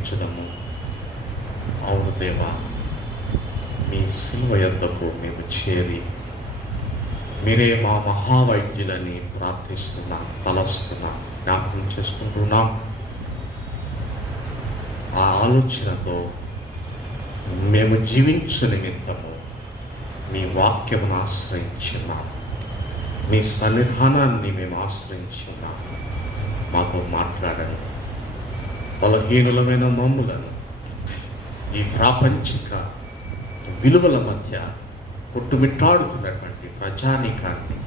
అప్పగించుదము. అవును దేవా, మీ శిలువ యొద్దకు మేము చేరి మీరే మా మహావైద్యులని ప్రార్థిస్తున్నాం, తలస్తున్నాం, జ్ఞాపకం చేసుకుంటున్నాం. ఆ ఆలోచనతో మేము జీవించు నిమిత్తము మీ వాక్యమును ఆశ్రయించున్నాం, మీ సన్నిధానాన్ని మేము ఆశ్రయించున్నాం. మాతో మాట్లాడండి. బలహీనులమైన మమ్ములను ఈ ప్రాపంచిక విలువల మధ్య కొట్టుమిట్టాడుతున్నటువంటి ప్రజానీకాన్ని,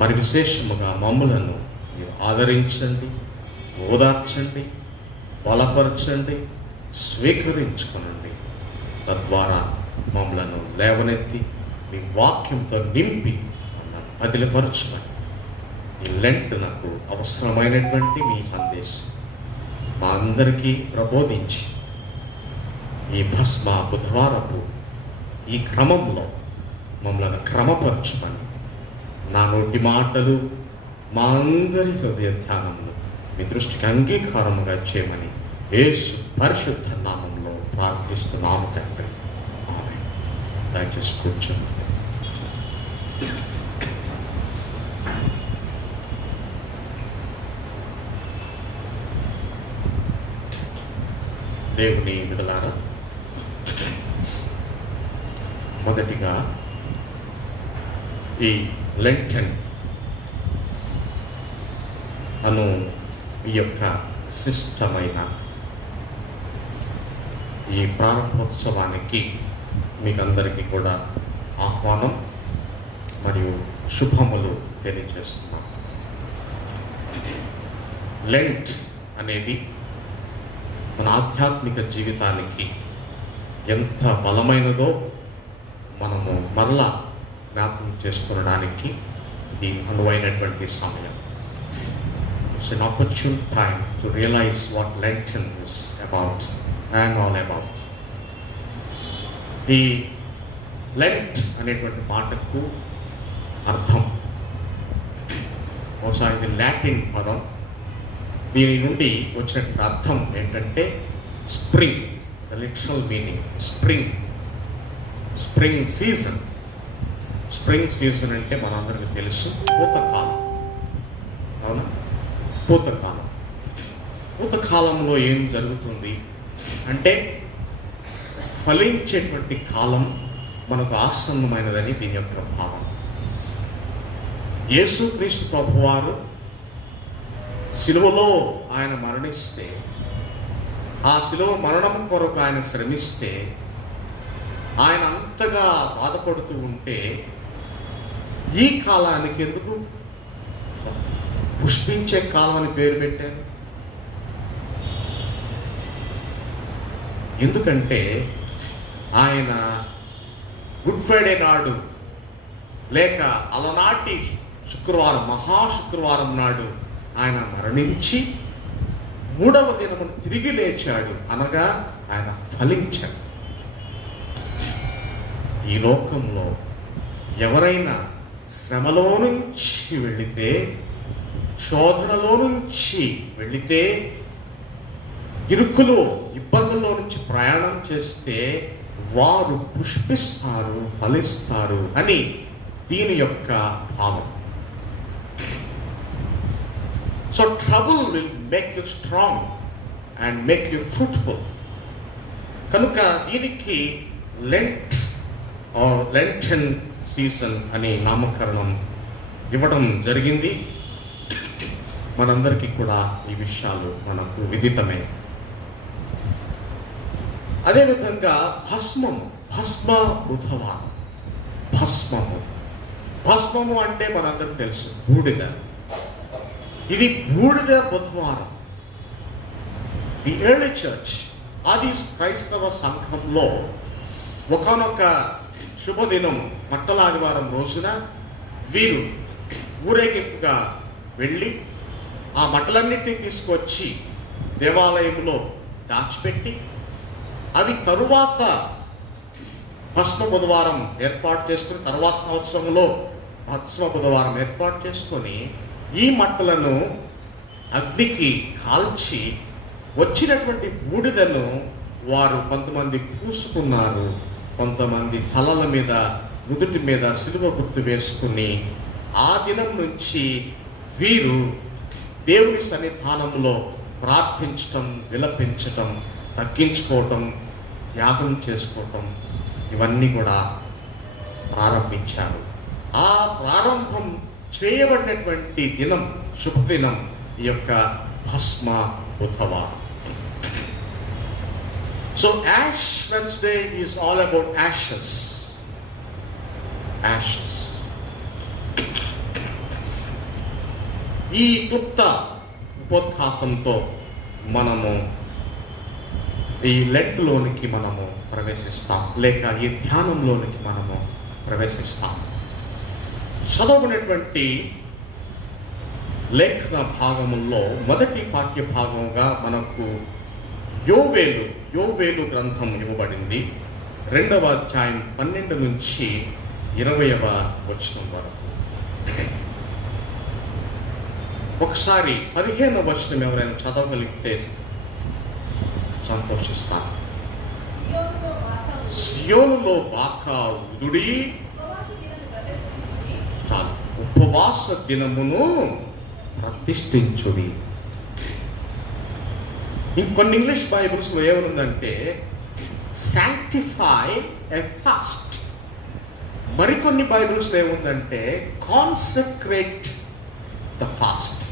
మరి విశేషముగా మమ్ములను మీరు ఆదరించండి, ఓదార్చండి, బలపరచండి, స్వీకరించుకొనండి. తద్వారా మమ్మలను లేవనెత్తి మీ వాక్యంతో నింపి మమ్మల్ని బదిలిపరచుమని ఈ లెంట్ నాకు అవసరమైనటువంటి మీ సందేశం మా అందరికీ ప్రబోధించి ఈ భస్మ బుధవారపు ఈ క్రమంలో మమ్మల్ని క్రమపరచుమని, నా నోటి మాటలు మా అందరి హృదయ ధ్యానంలో మీ దృష్టికి అంగీకారముగా చేయమని యేసు పరిశుద్ధ నామంలో ప్రార్థిస్తున్నాము తండ్రి. ఆమేన్. దయచేసి కూర్చోండి. దేవుని బిడ్డలారా, మొదటిగా ఈ లెంటన్ అను ఈ యొక్క శిష్టమైన ఈ ప్రారంభోత్సవానికి మీకు అందరికీ కూడా ఆహ్వానం మరియు శుభములు తెలియజేస్తున్నాం. లెంట్ అనేది మన ఆధ్యాత్మిక జీవితానికి ఎంత బలమైనదో మనము మరలా జ్ఞాపకం చేసుకోవడానికి ఇది అనువైనటువంటి సమయం. It's an opportune time to realize what Lenten is about and all about. ఈ లెంట్ అనేటువంటి మాటకు అర్థం, బహుశా ఇది లాటిన్ పదం. దీని నుండి వచ్చినటువంటి అర్థం ఏంటంటే spring. The literal meaning spring, spring season. Spring season అంటే మనందరికీ తెలుసు పూతకాలం, అవునా? పూతకాలం. పూతకాలంలో ఏం జరుగుతుంది అంటే ఫలించేటువంటి కాలం మనకు ఆసన్నమైనదని దీని యొక్క భావం. యేసుక్రీస్తు ప్రభువారు శిలువలో ఆయన మరణిస్తే, ఆ శిలువ మరణం కొరకు ఆయన శ్రమిస్తే, ఆయన అంతగా బాధపడుతూ ఉంటే ఈ కాలానికి ఎందుకు పుష్పించే కాలం అని పేరు పెట్టారు? ఎందుకంటే ఆయన గుడ్ ఫ్రైడే నాడు లేక అలనాటి శుక్రవారం, మహాశుక్రవారం నాడు ఆయన మరణించి మూడవ దినమును తిరిగి లేచాడు, అనగా ఆయన ఫలించాడు. ఈ లోకంలో ఎవరైనా శ్రమలో నుంచి వెళితే, శోధనలో నుంచి వెళితే, ఇరుకులో ఇబ్బందుల్లో నుంచి ప్రయాణం చేస్తే వారు పుష్పిస్తారు, ఫలిస్తారు అని దీని యొక్క భావం. So trouble will make you strong and make you fruitful. కనుక దీనికి లెంట్ ఆర్ లెంటన్ సీజన్ అనే నామకరణం ఇవ్వడం జరిగింది. మనందరికీ కూడా ఈ విషయాలు మనకు విదితమే. అదేవిధంగా భస్మము, భస్మ బుధవారం. భస్మము, భస్మము అంటే మనందరికీ తెలుసు బూడిద. ఇది బూడిద బుధవారం. ది ఎర్లీ చర్చ్, ఆది క్రైస్తవ సంఘంలో ఒకానొక శుభదినం మట్టల ఆదివారం రోజున వీరు ఊరేగింపుగా వెళ్ళి ఆ మట్టలన్నిటినీ తీసుకొచ్చి దేవాలయంలో దాచిపెట్టి, అవి తరువాత భస్మ బుధవారం ఏర్పాటు చేసుకుని, తర్వాత సంవత్సరంలో భస్మ బుధవారం ఏర్పాటు చేసుకొని ఈ మట్టలను అగ్నికి కాల్చి వచ్చినటువంటి బూడిదను వారు కొంతమంది పూసుకున్నారు, కొంతమంది తలల మీద నుదుటి మీద సిలువ గుర్తు వేసుకుని ఆ దినం నుంచి వీరు దేవుని సన్నిధానంలో ప్రార్థించటం, విలపించటం, తగ్గించుకోవటం, త్యాగం చేసుకోవటం ఇవన్నీ కూడా ప్రారంభించారు. ఆ ప్రారంభం చేయబడినటువంటి దినం, శుభదినం ఈ యొక్క భస్మ బుధవారం. So Ash Wednesday is all about ashes. Ashes. ఈ క్లుప్త ఉపోద్ఘాతంతో మనము ఈ లెంట్లోనికి మనము ప్రవేశిస్తాం, లేక ఈ ధ్యానంలోనికి మనము ప్రవేశిస్తాం. చదవబడినటువంటి లేఖన భాగముల్లో మొదటి పాఠ్య భాగంగా మనకు యోవేలు గ్రంథం ఇవ్వబడింది. 2వ అధ్యాయం 12 నుంచి 20వ వచనం వరకు. ఒకసారి 15వ వచనం ఎవరైనా చదవగలిగితే సంతోషిస్తాను. సియోనులో బాకా ఉదుడి, చాలు, ఉపవాస దినమును ప్రతిష్ఠించుడి. ఇంకొన్ని ఇంగ్లీష్ బైబిల్స్లో ఏమనుందంటే శాంక్టిఫై ఎ ఫాస్ట్. మరికొన్ని బైబిల్స్లో ఏముందంటే కాన్సక్రేట్ ద ఫాస్ట్.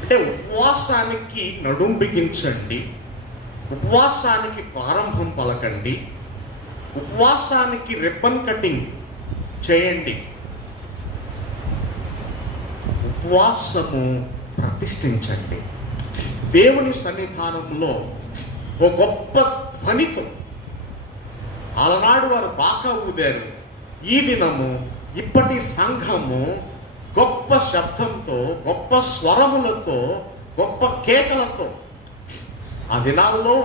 అంటే ఉపవాసానికి నడుం బిగించండి, ఉపవాసానికి ప్రారంభం పలకండి, ఉపవాసానికి రిబ్బన్ కటింగ్ చేయండి, ఉపవాసము ప్రతిష్ఠించండి. దేవుని సన్నిధానంలో ఓ గొప్ప ధ్వనితో అలనాడు వారు బాకా ఊదారు. ఈ దినము ఇప్పటి సంఘము గొప్ప శబ్దంతో, గొప్ప స్వరములతో, గొప్ప కేకలతో ఆ దినాల్లో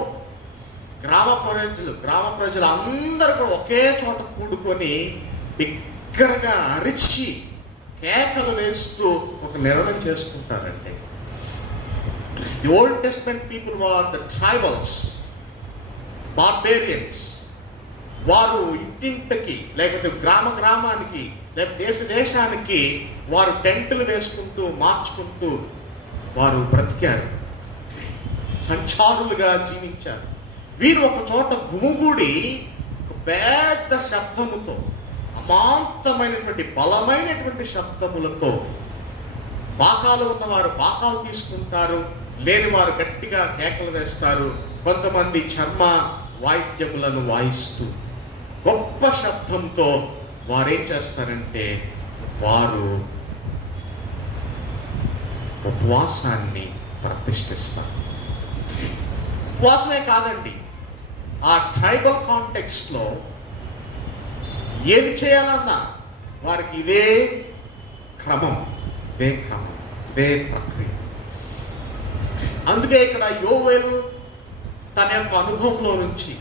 గ్రామ ప్రజలు అందరూ కూడా ఒకే చోట కూడుకొని బిగ్గరగా అరిచి కేకలు వేస్తూ ఒక నిర్ణయం చేసుకుంటారంటే the old testament people are the tribals, barbarians. వారు ఇంటింటికి, లేకపోతే గ్రామానికి, లేకపోతే దేశానికి వారు టెంటులు వేసుకుంటూ మార్చుకుంటూ వారు బ్రతికారు, సంచారులుగా జీవించారు. వీరు ఒక చోట గుమిగూడి ఒక పెద్ద శబ్దముతో, అమాంతమైనటువంటి బలమైనటువంటి శబ్దములతో, బాకాలు ఉన్నవారు బాకాలు తీసుకుంటారు, లేని వారు గట్టిగా కేకలు వేస్తారు, కొంతమంది చర్మ వాయిద్యములను వాయిస్తూ గొప్ప శబ్దంతో వారేం చేస్తారంటే వారు ఉపవాసాన్ని ప్రతిష్ఠిస్తారు. ఉపవాసమే కాదండి, ఆ ట్రైబల్ కాంటెక్స్ట్లో ఏది చేయాలన్నా వారికి ఇదే క్రమం, ఇదే ప్రక్రియ. అందుకే ఇక్కడ యోవేలు తన యొక్క అనుభవంలో నుంచి,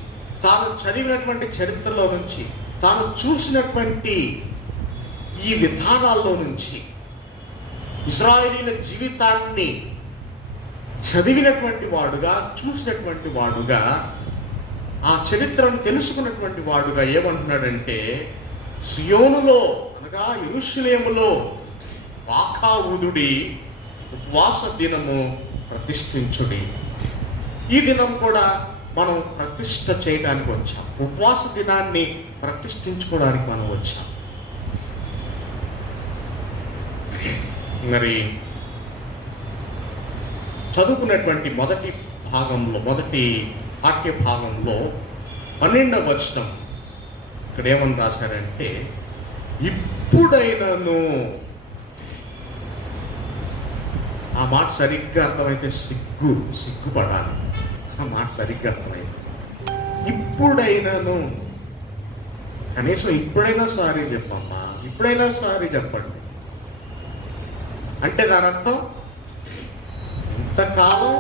తాను చదివినటువంటి చరిత్రలో నుంచి, తాను చూసినటువంటి ఈ విధానాల్లో నుంచి, ఇశ్రాయేలీల జీవితాన్ని చదివినటువంటి వాడుగా, చూసినటువంటి వాడుగా, ఆ చరిత్రను తెలుసుకున్నటువంటి వాడుగా ఏమంటున్నాడంటే సియోనులో అనగా యెరూషలేములో బాకా ఊదుడి, ఉపవాస దినము ప్రతిష్ఠించుడి. ఈ దినం కూడా మనం ప్రతిష్ఠ చేయడానికి వచ్చాం, ఉపవాస దినాన్ని ప్రతిష్ఠించుకోవడానికి మనం వచ్చాం. మరి చదువుకున్నటువంటి మొదటి పాఠ్య భాగంలో 12వ వచనం ఇక్కడ ఏమని రాశారంటే ఇప్పుడైనను. ఆ మాట సరిగ్గా అర్థమైతే సిగ్గుపడాలి. ఆ మాట సరిగ్గా అర్థమైంది. ఇప్పుడైనాను, కనీసం ఇప్పుడైనా సారీ చెప్పమ్మా, ఇప్పుడైనా సారీ చెప్పండి అంటే దాని అర్థం ఇంతకాలం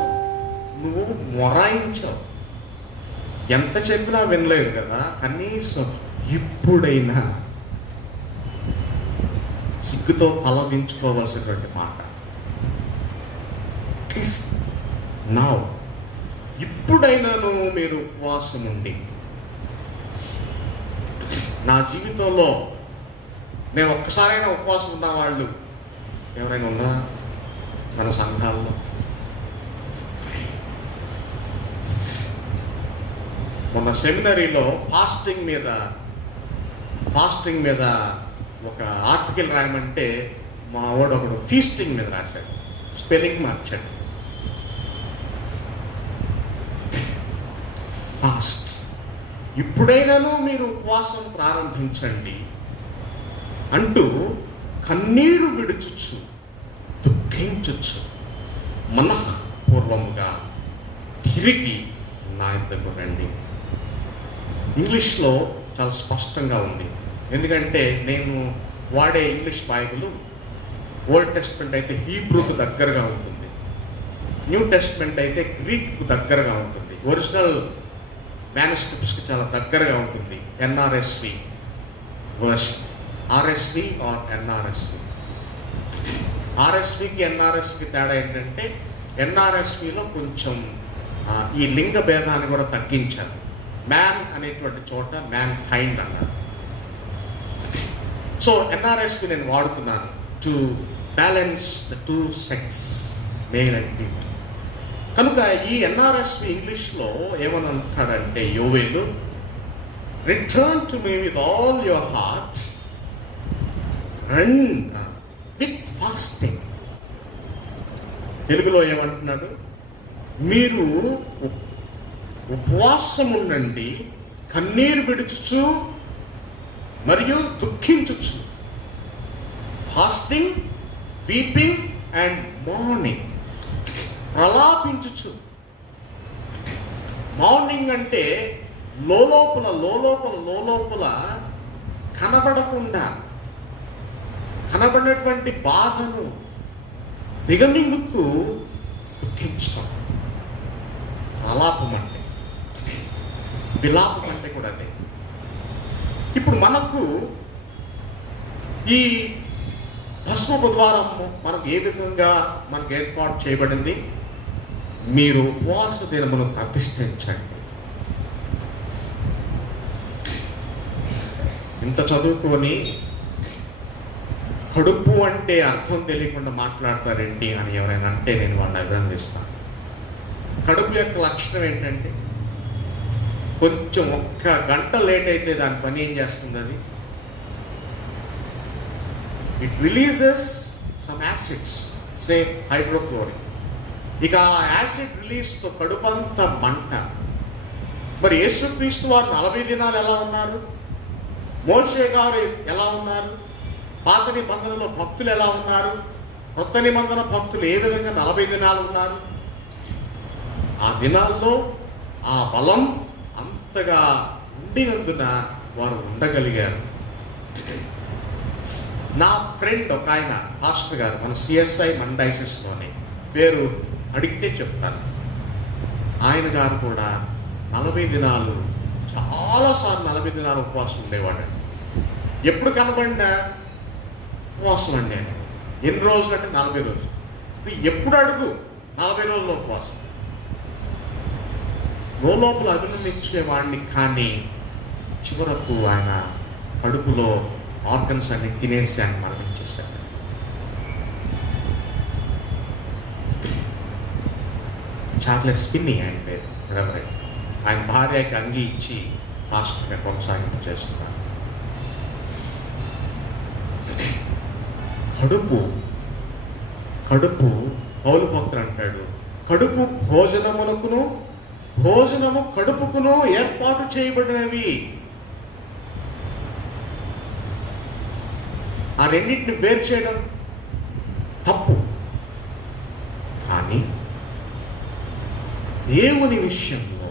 నువ్వు మొరాయించావు, ఎంత చెప్పినా వినలేదు కదా, కనీసం ఇప్పుడైనా సిగ్గుతో తల దించుకోవాల్సినటువంటి మాట. నౌ ఇప్పుడైనాను మీరు ఉపవాసం ఉండి, నా జీవితంలో నేను ఒక్కసారైనా ఉపవాసం ఉన్న వాళ్ళు ఎవరైనా ఉన్నా మన సంఘాల్లో? మొన్న సెమినరీలో ఫాస్టింగ్ మీద ఒక ఆర్టికల్ రాయమంటే మా వాడు ఒకడు ఫీస్టింగ్ మీద రాశాడు, స్పెల్లింగ్ మార్చాడు. ఫాస్ట్, ఇప్పుడైనాను మీరు ఉపవాసం ప్రారంభించండి అంటూ కన్నీరు విడుచుచ్చు, దుఃఖించచ్చు, మనఃపూర్వముగా తిరిగి నా యొద్దకు రండి. ఇంగ్లీష్లో చాలా స్పష్టంగా ఉంది, ఎందుకంటే నేను వాడే ఇంగ్లీష్ బైబిల్ ఓల్డ్ టెస్ట్మెంట్ అయితే హీబ్రూకు దగ్గరగా ఉంటుంది, న్యూ టెస్ట్మెంట్ అయితే గ్రీక్కు దగ్గరగా ఉంటుంది, ఒరిజినల్ మ్యానుస్క్రిప్ట్స్కి చాలా దగ్గరగా ఉంటుంది. NRSV version, RSV or NRSV. ఆర్ఎస్వికి ఎన్ఆర్ఎస్వికి తేడా ఏంటంటే ఎన్ఆర్ఎస్విలో కొంచెం ఈ లింగ భేదాన్ని కూడా తగ్గించారు. మ్యాన్ అనేటువంటి చోట మ్యాన్ కైండ్ అన్నారు. సో ఎన్ఆర్ఎస్వి నేను వాడుతున్నాను to balance the two sex, male and female. కనుక ఈ ఎన్ఆర్ఎస్వి ఇంగ్లీష్లో ఏమని అంటాడంటే, యోవేలు, return to me with all your heart and with fasting. తెలుగులో ఏమంటున్నాడు? మీరు ఉపవాసం ఉండండి, కన్నీరు విడుచుచు మరియు దుఃఖించుచు. ఫాస్టింగ్, వీపింగ్ అండ్ మార్నింగ్, ప్రలాపించుచు. మార్నింగ్ అంటే లోలోపల కనబడినటువంటి బాధను దిగమింగుతూ దుఃఖించటం. ప్రలాపం అంటే, విలాపం అంటే కూడా అదే. ఇప్పుడు మనకు ఈ భస్మ బుధవారం మనకు ఏ విధంగా మనకు ఏర్పాటు చేయబడింది? మీరు ఉపవాస దినమును ప్రతిష్ఠించండి. ఇంత చదువుకొని కడుపు అంటే అర్థం తెలియకుండా మాట్లాడతారేంటి అని ఎవరైనా అంటే నేను వాళ్ళని అభినందిస్తాను. కడుపు యొక్క లక్షణం ఏంటంటే, కొంచెం ఒక్క గంట లేట్ అయితే దాని పని ఏం చేస్తుంది? అది it releases some acids, say hydrochloric. ఇక ఆ యాసిడ్ రిలీజ్తో కడుపంతా మంట. మరి యేసుక్రీస్తు వారు 40 దినాలు ఎలా ఉన్నారు? మోషే గారు ఎలా ఉన్నారు? పాత నిబంధనలో భక్తులు ఎలా ఉన్నారు? కొత్త నిబంధన భక్తులు ఏ విధంగా 40 దినాలు ఉన్నారు? ఆ దినాల్లో ఆ బలం అంతగా ఉండినందున వారు ఉండగలిగారు. నా ఫ్రెండ్ ఒక ఆయన పాస్టర్ గారు, మన సిఎస్ఐ మండైసెస్లోనే, పేరు అడిగితే చెప్తాను. ఆయన గారు కూడా 40 దినాలు, చాలాసార్లు 40 దినాలు ఉపవాసం ఉండేవాడు. ఎప్పుడు కనబడినా ఉపవాసం అండి ఆయన. ఎన్ని రోజులు అంటే 40 రోజులు. ఎప్పుడు అడుగు 40 రోజులు ఉపవాసం. లోపల అభినందించేవాడిని, కానీ చివరకు ఆయన కడుపులో ఆర్గన్స్ అన్ని తినేసి ఆయన మరణించేశారు. చార్లెస్ స్పిన్నీ ఆయన పేరు, రెవరెండ్. ఆయన భార్యకి అంగీ ఇచ్చి పాస్టర్గా కొనసాగింపు చేస్తున్నారు. కడుపు పౌలు భక్తుడు అంటాడు, కడుపు భోజనము కడుపుకును ఏర్పాటు చేయబడినవి. ఆ రెండింటిని వేరు చేయడం తప్పు. కానీ దేవుని విషయంలో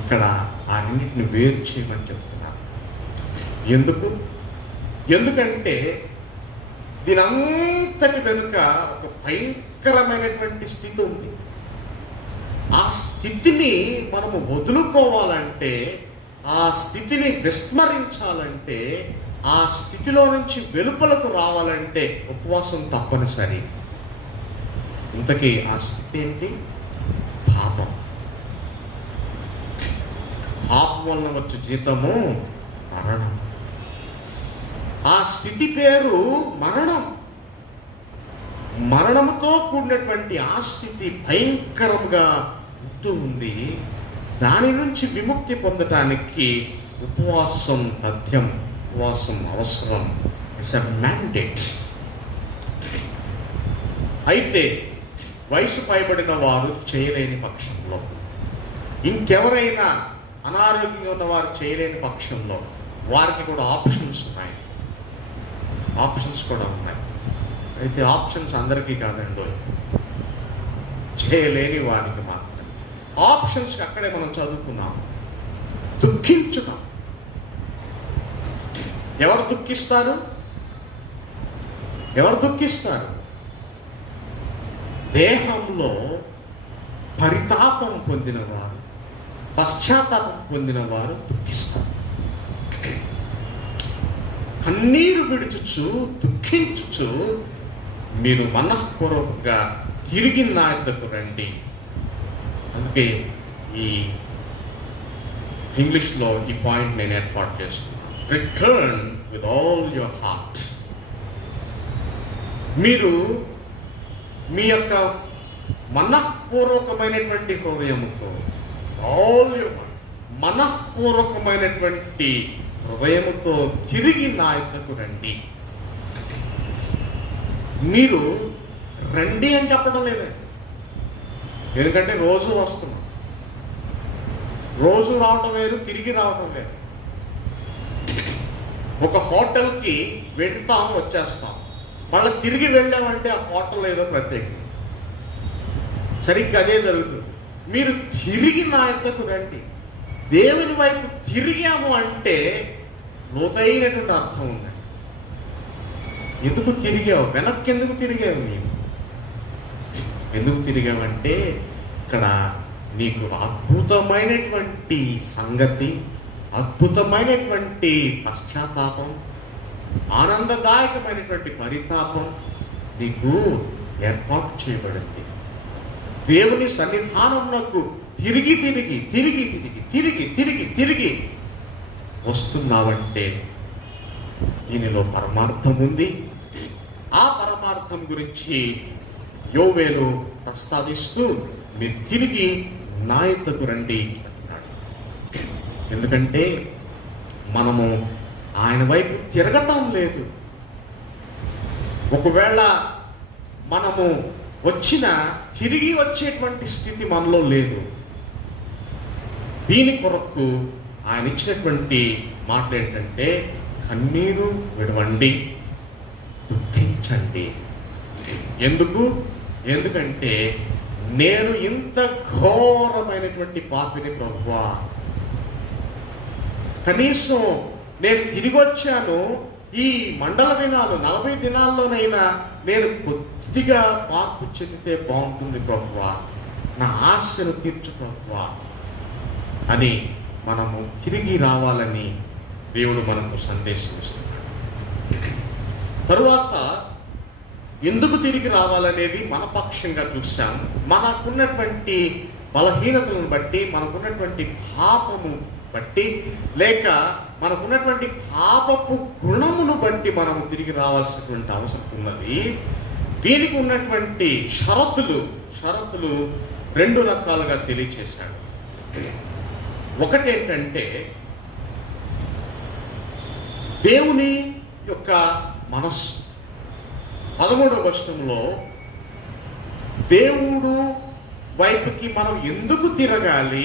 ఇక్కడ ఆ రెండింటిని వేరు చేయమని చెప్తున్నారు. ఎందుకంటే దీనంతటి వెనుక ఒక భయంకరమైనటువంటి స్థితి ఉంది. ఆ స్థితిని మనము వదులుకోవాలంటే, ఆ స్థితిని విస్మరించాలంటే, ఆ స్థితిలో నుంచి వెలుపలకు రావాలంటే ఉపవాసం తప్పనిసరి. ఇంతకీ ఆ స్థితి ఏంటి? పాపం. పాపం వలన వచ్చే జీతము మరణం. ఆ స్థితి పేరు మరణం. మరణముతో కూడినటువంటి ఆ స్థితి భయంకరంగా ఉంటూ ఉంది. దాని నుంచి విముక్తి పొందటానికి ఉపవాసం తథ్యం, ఉపవాసం అవసరం. It's a mandate. అయితే వయసు పైబడిన వారు చేయలేని పక్షంలో, ఇంకెవరైనా అనారోగ్యంగా ఉన్నవారు చేయలేని పక్షంలో వారికి కూడా ఆప్షన్స్ ఉన్నాయి. ఆప్షన్స్ కూడా ఉన్నాయి. అయితే ఆప్షన్స్ అందరికీ కాదండి, చేయలేని వారికి మాత్రమే. ఆప్షన్స్కి అక్కడే మనం చదువుకున్నాం. దుఃఖించుతాం. ఎవరు దుఃఖిస్తారు? ఎవరు దుఃఖిస్తారు? దేహంలో పరితాపం పొందినవారు, పశ్చాత్తాపం పొందినవారు దుఃఖిస్తారు. కన్నీరు విడుచుచు దుఃఖించుచు మీరు మనఃపూర్వకంగా తిరిగి నా యొద్దకు రండి. అందుకే ఈ ఇంగ్లీష్లో ఈ పాయింట్ నేను ఏర్పాటు చేసుకున్నాను. Return with all your heart. మీరు మీ యొక్క మనఃపూర్వకమైనటువంటి హృదయముతో, ఆల్ యువర్ మనఃపూర్వకమైనటువంటి హృదయముతో తిరిగి నా యొద్దకు రండి. మీరు రండి అని చెప్పడం లేదండి, ఎందుకంటే రోజు వస్తున్నాం. రోజు రావటం వేరు, తిరిగి రావటం వేరు. ఒక హోటల్కి వెళ్తాం, వచ్చేస్తాం, మళ్ళీ తిరిగి వెళ్ళామంటే ఆ హోటల్ ఏదో ప్రత్యేకం. సరిగ్గా అదే జరుగుతుంది. మీరు తిరిగి నా యొద్దకు రండి. దేవుని వైపు తిరిగాము అంటే లోతైనటువంటి అర్థం ఉందండి. ఎందుకు తిరిగావు? వెనక్కి ఎందుకు తిరిగావు? నీవు ఎందుకు తిరిగావంటే ఇక్కడ నీకు అద్భుతమైనటువంటి సంగతి, అద్భుతమైనటువంటి పశ్చాత్తాపం, ఆనందదాయకమైనటువంటి పరితాపం నీకు ఏర్పాటు చేయబడింది. దేవుని సన్నిధానమునకు తిరిగి తిరిగి తిరిగి తిరిగి తిరిగి తిరిగి తిరిగి వస్తున్నావంటే దీనిలో పరమార్థం ఉంది. ఆ పరమార్థం గురించి యోవేలు ప్రస్తావిస్తూ మీరు తిరిగి నా యొద్దకు రండి అంటున్నాడు. ఎందుకంటే మనము ఆయన వైపు తిరగటం లేదు. ఒకవేళ మనము వచ్చిన తిరిగి వచ్చేటువంటి స్థితి మనలో లేదు. దీని కొరకు ఆయన ఇచ్చినటువంటి మాటలు ఏంటంటే కన్నీరు విడవండి, దుఃఖించండి. ఎందుకంటే నేను ఇంత ఘోరమైనటువంటి పాపిని ప్రభువా, కనీసం నేను తిరిగి వచ్చాను, ఈ మండల దినాలు 40 దినాల్లోనైనా నేను కొద్దిగా మార్పు చెందితే బాగుంటుంది ప్రభువా, నా ఆశను తీర్చు ప్రభువా అని మనము తిరిగి రావాలని దేవుడు మనకు సందేశం ఇస్తున్నాడు. తరువాత ఎందుకు తిరిగి రావాలనేది మన పక్షంగా చూసాం. మనకున్నటువంటి బలహీనతలను బట్టి, మనకున్నటువంటి పాపము బట్టి, లేక మనకున్నటువంటి పాపపు గుణమును బట్టి మనం తిరిగి రావాల్సినటువంటి అవసరం ఉన్నది. దీనికి ఉన్నటువంటి షరతులు 2 రకాలుగా తెలియచేశాడు. ఒకటేంటంటే దేవుని యొక్క మనస్సు. 13వ వచనంలో దేవుడు వైపుకి మనం ఎందుకు తిరగాలి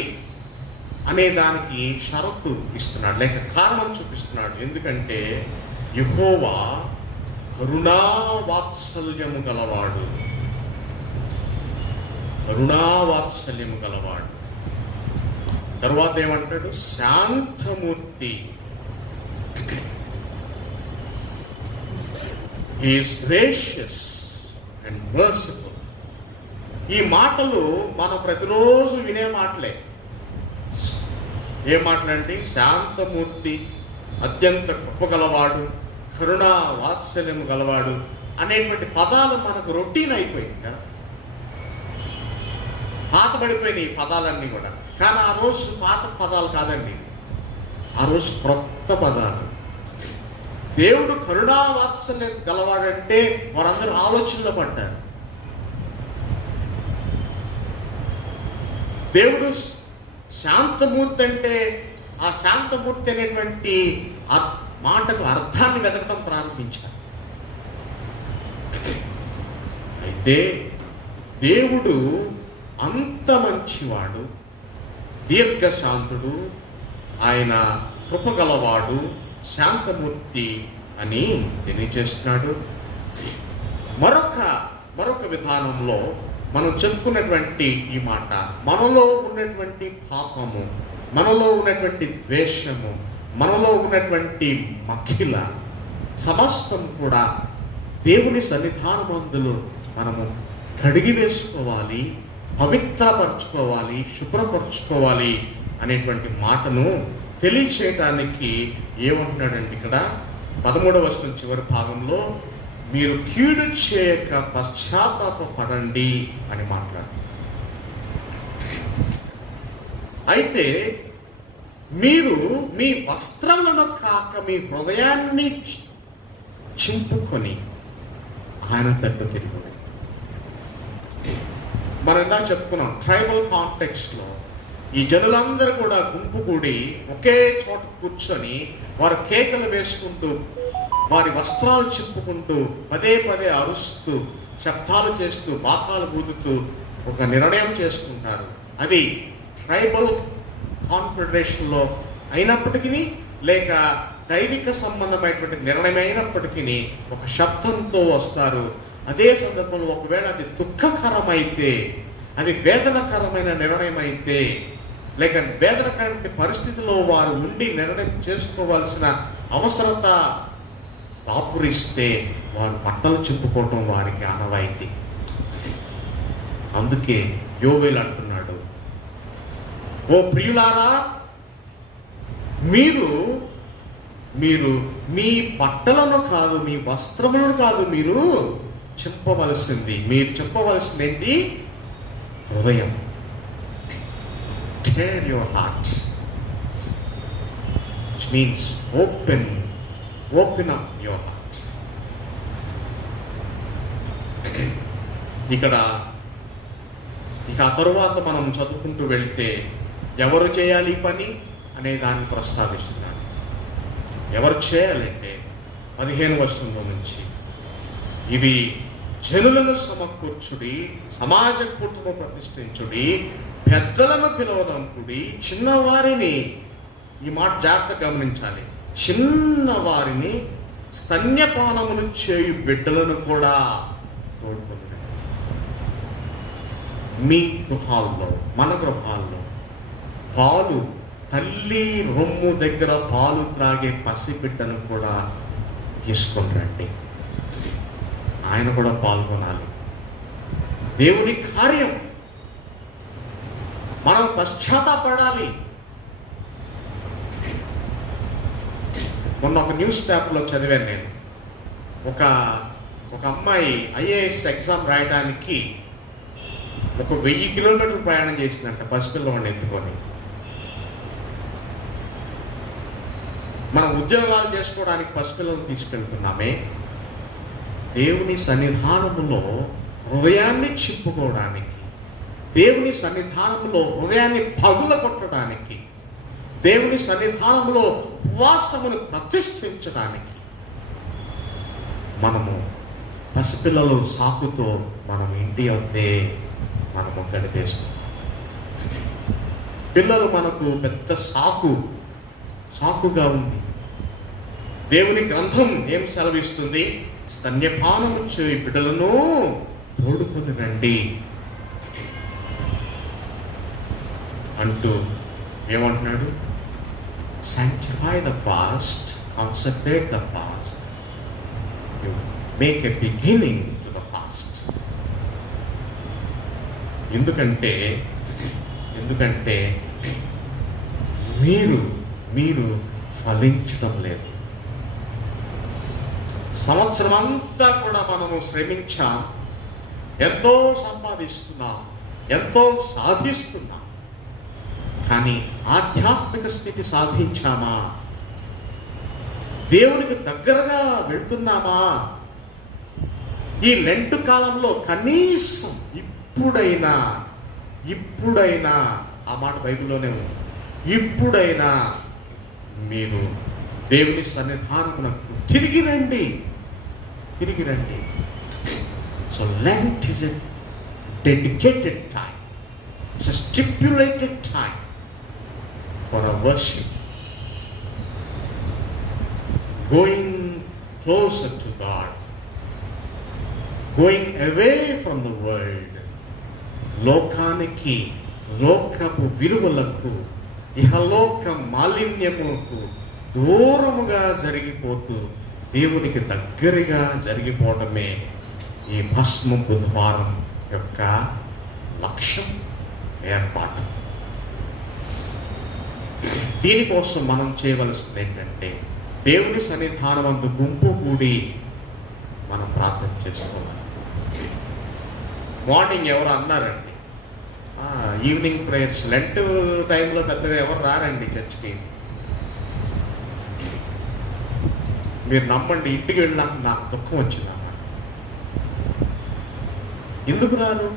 అనే దానికి షరతు ఇస్తున్నాడు, లేక కారణం చూపిస్తున్నాడు. ఎందుకంటే యెహోవా కరుణా వాత్సల్యము గలవాడు, కరుణా వాత్సల్యము గలవాడు. తర్వాత ఏమంటాడు? శాంతమూర్తి. He is gracious and merciful. ఈ మాటలు మనం ప్రతిరోజు వినే మాటలే. ఏ మాటలండి? శాంతమూర్తి, అత్యంత కృప గలవాడు, కరుణా వాత్సల్యము గలవాడు అనేటువంటి పదాలు మనకు రొటీన్ అయిపోయింది. పాతబడిపోయిన ఈ పదాలన్నీ కూడా. కానీ ఆ రోజు పాత పదాలు కాదండి, ఆ రోజు క్రొత్త పదాలు. దేవుడు కరుణావాత్సల్యం గలవాడంటే వారందరూ ఆలోచనలో పడ్డారు. దేవుడు శాంతమూర్తి అంటే ఆ శాంతమూర్తి అనేటువంటి ఆ మాటకు అర్థాన్ని వెతకడం ప్రారంభించారు. అయితే దేవుడు అంత మంచివాడు, దీర్ఘశాంతుడు, ఆయన కృపగలవాడు, శాంతమూర్తి అని తెలియజేస్తున్నాడు. మరొక విధానంలో మనం చెప్పుకున్నటువంటి ఈ మాట, మనలో ఉన్నటువంటి పాపము, మనలో ఉన్నటువంటి ద్వేషము, మనలో ఉన్నటువంటి మఖిల సమస్తం కూడా దేవుని సన్నిధానమందులో మనము కడిగి వేసుకోవాలి, పవిత్రపరచుకోవాలి, శుభ్రపరచుకోవాలి అనేటువంటి మాటను తెలియచేయటానికి ఏమంటున్నాడండి ఇక్కడ 13వ వచనం చివరి భాగంలో, మీరు కీడు చేయక పశ్చాత్తాపపడండి అని మాట్లాడు. అయితే మీరు మీ వస్త్రములను కాక మీ హృదయాన్ని చింపుకొని ఆయన తట్టు తిరిగి. మనం ఇందాక చెప్పుకున్నాం, ట్రైబల్ కాంటెక్స్ట్లో ఈ జనులందరూ కూడా గుంపు కూడి ఒకే చోట కూర్చొని వారు కేకలు వేసుకుంటూ, వారి వస్త్రాలు చింపుకుంటూ, పదే పదే అరుస్తూ, శబ్దాలు చేస్తూ, బాకాలు బూదుతూ ఒక నిర్ణయం చేసుకుంటారు. అది ట్రైబల్ కాన్ఫెడరేషన్లో అయినప్పటికీ, లేక దైవిక సంబంధమైనటువంటి నిర్ణయం అయినప్పటికీ ఒక శబ్దంతో వస్తారు. అదే సందర్భంలో ఒకవేళ అది దుఃఖకరమైతే, అది వేదనకరమైన నిర్ణయం అయితే, లేక వేదనకరమైన పరిస్థితిలో వారు ఉండి నిర్ణయం చేసుకోవాల్సిన అవసరత దాపురిస్తే వారు బట్టలు చింపుకోవటం వారికి ఆనవాయితీ. అందుకే యోవేలు అంటున్నాడు, ఓ ప్రియులారా, మీరు మీరు మీ బట్టలను కాదు, మీ వస్త్రములను కాదు మీరు చింపవలసింది. మీరు చింపవలసింది ఏంటి? హృదయం. Tear your heart, which means open up your heart. ఇక ఆ తరువాత మనం చదువుకుంటూ వెళితే ఎవరు చేయాలి ఈ పని అనే దాన్ని ప్రస్తావిస్తున్నాడు. ఎవరు చేయాలంటే 15వ వచనంలో నుంచి, ఇవి జనులను సమకూర్చుడి, సమాజ కూటము ప్రతిష్ఠించుడి, పెద్దలను పిలవడంకుడి, చిన్నవారిని, ఈ మాట జాగ్రత్తగా గమనించాలి, చిన్నవారిని, స్తన్యపానమును చేయు బిడ్డలను కూడా తోడుకొని మీ గృహాల్లో, మన గృహాల్లో పాలు, తల్లి రొమ్ము దగ్గర పాలు త్రాగే పసిబిడ్డను కూడా తీసుకొని రండి. ఆయన కూడా పాల్గొనాలి. దేవుని కార్యం, మనం పశ్చాత్తాపడాలి. మొన్న ఒక న్యూస్ పేపర్లో చదివాను నేను, ఒక అమ్మాయి ఐఏఎస్ ఎగ్జామ్ రాయడానికి 1000 కిలోమీటర్లు ప్రయాణం చేసిందంట పసిపిల్లవాడిని ఎత్తుకొని. మనం ఉద్యోగాలు చేసుకోవడానికి పసిపిల్లలను తీసుకెళ్తున్నామే, దేవుని సన్నిధానములో హృదయాన్ని చింపుకోవడానికి, దేవుని సన్నిధానంలో హృదయాన్ని పగుల కొట్టడానికి, దేవుని సన్నిధానంలో ఉపవాసమును ప్రతిష్ఠించడానికి మనము పసిపిల్లలు సాకుతో మనం ఇంటి వద్దే మనము గడిపేస్తున్నాం. పిల్లలు మనకు పెద్ద సాకుగా ఉంది. దేవుని గ్రంథం ఏం సెలవిస్తుంది? స్తన్యపానము చేయి బిడ్డలను తోడుకొని రండి అంటూ ఏమంటున్నాడు? sanctify the fast, consecrate the fast, you make a beginning to the fast. ఎందుకంటే మీరు ఫలించడం లేదు. సంవత్సరం అంతా కూడా మనము శ్రమించాం, ఎంతో సంపాదిస్తున్నాం, ఎంతో సాధిస్తున్నాం, కానీ ఆధ్యాత్మిక స్థితి సాధించామా? దేవునికి దగ్గరగా వెళ్తున్నామా? ఈ లెంటు కాలంలో కనీసం ఇప్పుడైనా ఆ మాట బైబిల్లోనే ఉంది, ఇప్పుడైనా మీరు దేవుని సన్నిధానమునకు తిరిగి రండి. So Lent is a dedicated time, it's a stipulated time for a worship, going closer to God, going away from the world. లోకానికి, లోకపు విలువలకు, ఇహలోక మాలిన్యముకు దూరముగా జరిగిపోతూ దేవునికి దగ్గరగా జరిగిపోవడమే ఈ భస్మ బుధవారం యొక్క లక్ష్యం, ఏర్పాటు. దీనికోసం మనం చేయవలసింది ఏంటంటే దేవుని సన్నిధానమందు గుంపు కూడి మనం ప్రార్థన చేసుకోవాలి. మార్నింగ్ ఎవరు అన్నారండి, ఈవినింగ్ ప్రేయర్స్ లెంట్ టైంలో పెద్దగా ఎవరు రారండి చర్చ్కి. మీరు నమ్మండి, ఇంటికి వెళ్ళినాక నాకు దుఃఖం వచ్చింది అన్నమాట. ఎందుకు రారు?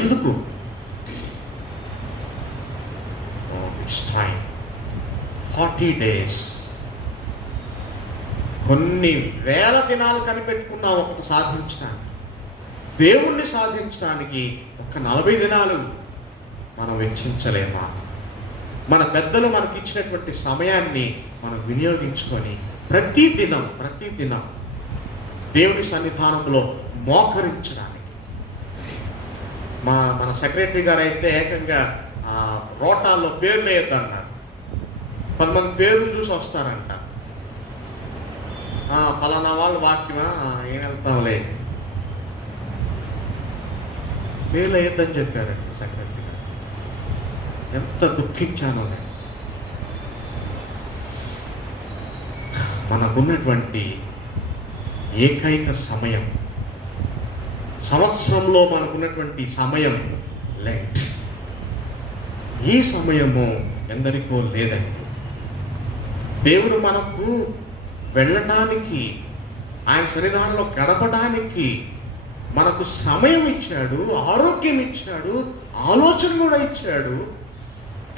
ఎందుకు? It's time. 40 days, కొన్ని వేల దినాలు కనిపెట్టుకున్నాం ఒకటి సాధించడానికి. దేవుణ్ణి సాధించడానికి ఒక 40 దినాలు మనం వెచ్చించలేమా? మన పెద్దలు మనకి ఇచ్చినటువంటి సమయాన్ని మనం వినియోగించుకొని ప్రతిదినం దేవుని సన్నిధానంలో మోకరించడానికి. మన సెక్రటరీ గారు అయితే ఏకంగా రోటాల్లో పేర్లు వేయొద్దన్నారు. కొంతమంది పేర్లు చూసి వస్తారంట, పలానా వాళ్ళు వాక్యమా, ఏం వెళ్తాంలే, పేర్లు వేయొద్దని చెప్పారండి సెక్రటరీ గారు. ఎంత దుఃఖించానో నేను. మనకున్నటువంటి ఏకైక సమయం, సంవత్సరంలో మనకున్నటువంటి సమయం లెంట్. ఈ సమయము ఎందరికో లేదండి. దేవుడు మనకు వెళ్ళడానికి, ఆయన సన్నిధానంలో గడపడానికి మనకు సమయం ఇచ్చాడు, ఆరోగ్యం ఇచ్చాడు, ఆలోచన కూడా ఇచ్చాడు,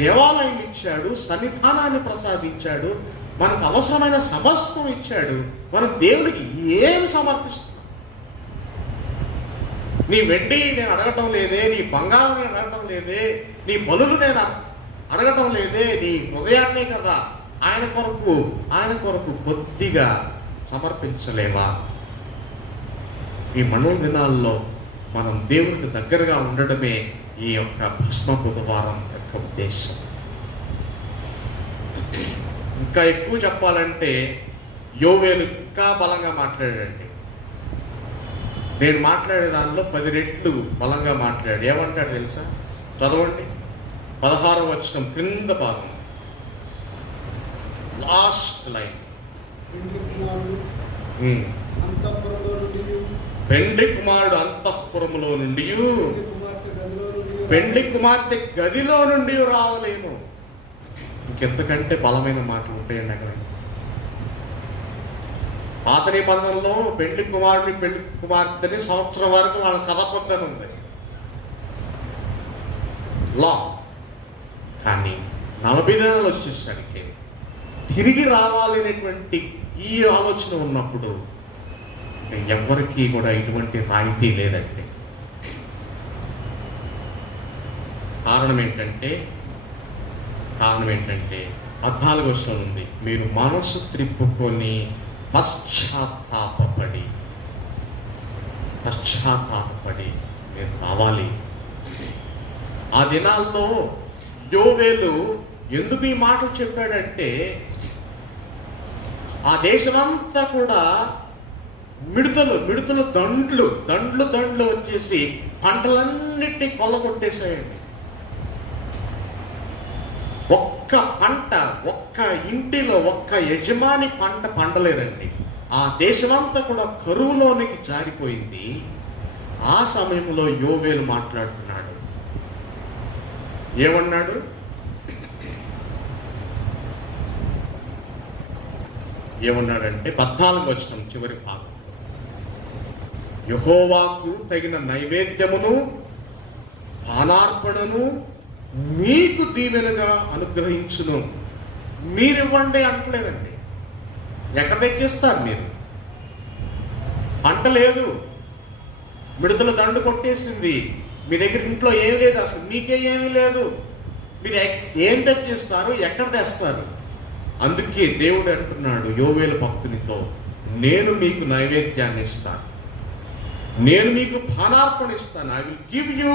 దేవాలయం ఇచ్చాడు, సన్నిధానాన్ని ప్రసాదించాడు, మనకు అవసరమైన సమస్తం ఇచ్చాడు. మనం దేవునికి ఏం సమర్పిస్తున్నాం? నీ వెండి నేను అడగటం లేదే, నీ బంగారం నేను అడగటం లేదే, నీ బలులు నేను అడగటం లేదే, నీ హృదయాన్నే కదా ఆయన కొరకు కొద్దిగా సమర్పించలేవా? ఈ మనోల దినాల్లో మనం దేవునికి దగ్గరగా ఉండడమే ఈ యొక్క భస్మ బుధవారం యొక్క ఉద్దేశం. ఇంకా ఎక్కువ చెప్పాలంటే యోవేలు ఇంకా బలంగా మాట్లాడాడండి. నేను మాట్లాడే దానిలో 10 రెట్లు బలంగా మాట్లాడాడు. ఏమంటాడు తెలుసా? చదవండి, 16వ వచనం క్రింద భాగం, లాస్ట్ లైన్. పెండ్లి కుమారుడు అంతఃపురములో నుండి, పెండ్లి కుమార్తె గదిలో నుండి రావలేము. ఇంకెంతకంటే బలమైన మాటలు ఉంటాయండి అక్కడ. పాత నిబంధనలో పెండ్లి కుమారుని పెళ్లి కుమార్తెని సంవత్సరం వరకు వాళ్ళ కథపొద్దని ఉంది లా. కానీ 40 దినాలు వచ్చేసరికి తిరిగి రావాలి అనేటువంటి ఈ ఆలోచన ఉన్నప్పుడు ఎవరికి కూడా ఇటువంటి రాయితీ లేదండి. కారణం ఏంటంటే 14వ వచనం ఉంది, మీరు మనసు త్రిప్పుకొని పశ్చాత్తాపపడి మీరు రావాలి. ఆ దినాల్లో యోవేలు ఎందుకు ఈ మాటలు చెప్పాడంటే, ఆ దేశమంతా కూడా మిడతలు దండ్లు వచ్చేసి పంటలన్నిటినీ కొల్లగొట్టేశాయండి. ఒక్క పంట, ఒక్క ఇంటిలో ఒక్క యజమాని పంట పండలేదండి. ఆ దేశమంతా కూడా కరువులోనికి జారిపోయింది. ఆ ఆ సమయంలో యోవేలు మాట్లాడుతున్నాడు. ఏమన్నాడు? ఏమన్నాడంటే 14 వచనం చివరి భాగం, యెహోవాకు తగిన నైవేద్యమును పానార్పణను మీకు దీవెనగా అనుగ్రహించును. మీరివ్వండి అంటలేదండి. ఎక్కడ తెచ్చిస్తారు మీరు? పంట లేదు, మిడతల దండు కొట్టేసింది, మీ దగ్గర ఇంట్లో ఏమీ లేదు, అసలు మీకే ఏమీ లేదు. మీరు ఏం తెచ్చిస్తారు? ఎక్కడ తెస్తారు? అందుకే దేవుడు అంటున్నాడు యోవేలు భక్తునితో, నేను మీకు నైవేద్యాన్ని ఇస్తాను, నేను మీకు పానార్పణ ఇస్తాను. I will give you